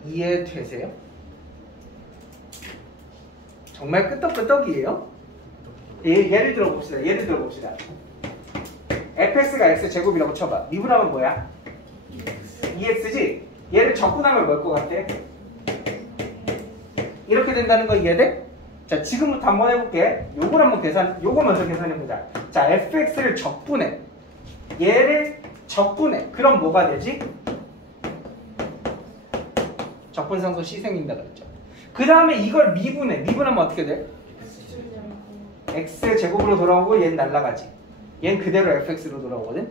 이해되세요? 정말 끄떡끄떡이에요? 예를 들어봅시다. fx가 x제곱이라고 쳐봐. 미분하면 뭐야? 2x지? 얘를 적분하면 뭘 것 같아? 이렇게 된다는 거 이해돼? 자, 지금부터 한번 해볼게. 요거 먼저 계산해보자. 자, fx를 적분해. 얘를 적분해. 그럼 뭐가 되지? 적분상수 c 생긴다 그랬죠. 그 다음에 이걸 미분해. 미분하면 어떻게 돼? x제곱으로 돌아오고 얘는 날라가지. 얘는 그대로 fx로 돌아오거든.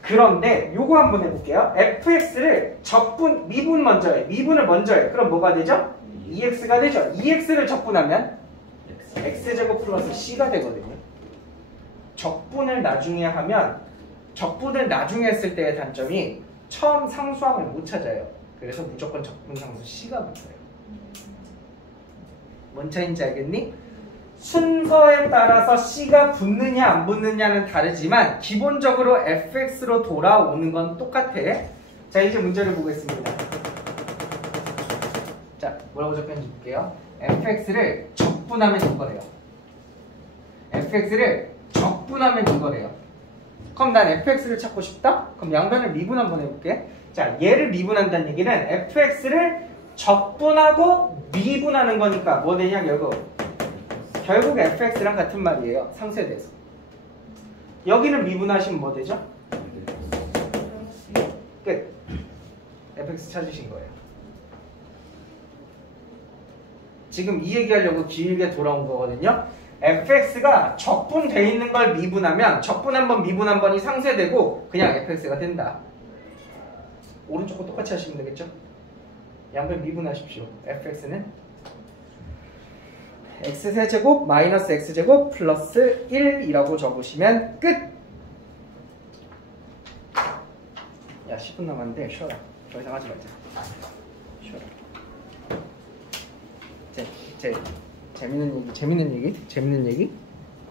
그런데 요거 한번 해볼게요. fx를 미분 먼저 해. 미분을 먼저 해. 그럼 뭐가 되죠? 2x가 되죠. 2x를 적분하면 x제곱 플러스 c가 되거든요. 적분을 나중에 했을 때의 단점이 처음 상수함을 못 찾아요. 그래서 무조건 적분상수 c가 붙어요. 뭔 차이인지 알겠니? 순서에 따라서 c가 붙느냐 안 붙느냐는 다르지만 기본적으로 fx로 돌아오는 건 똑같아. 자, 이제 문제를 보겠습니다. 자, 뭐라고 적혔는지 볼게요. fx를 적분하면 이거래요. fx를 적분하면 이거래요. 그럼 난 fx를 찾고 싶다? 그럼 양변을 미분 한번 해볼게. 자, 얘를 미분한다는 얘기는 fx를 적분하고 미분하는 거니까 뭐 되냐 결국 fx랑 같은 말이에요. 상수에 대해서. 여기는 미분하시면 뭐 되죠? 끝. fx 찾으신 거예요. 지금 이 얘기하려고 길게 돌아온 거거든요. fx가 적분돼 있는 걸 미분하면 적분 한 번, 미분 한 번이 상쇄되고 그냥 fx가 된다. 오른쪽 거 똑같이 하시면 되겠죠? 양변 미분하십시오. fx는 x세제곱 마이너스 x제곱 플러스 1이라고 적으시면 끝! 야, 10분 남았는데 쉬어라. 더 이상 하지 말자. 쉬어라. 재밌는 얘기?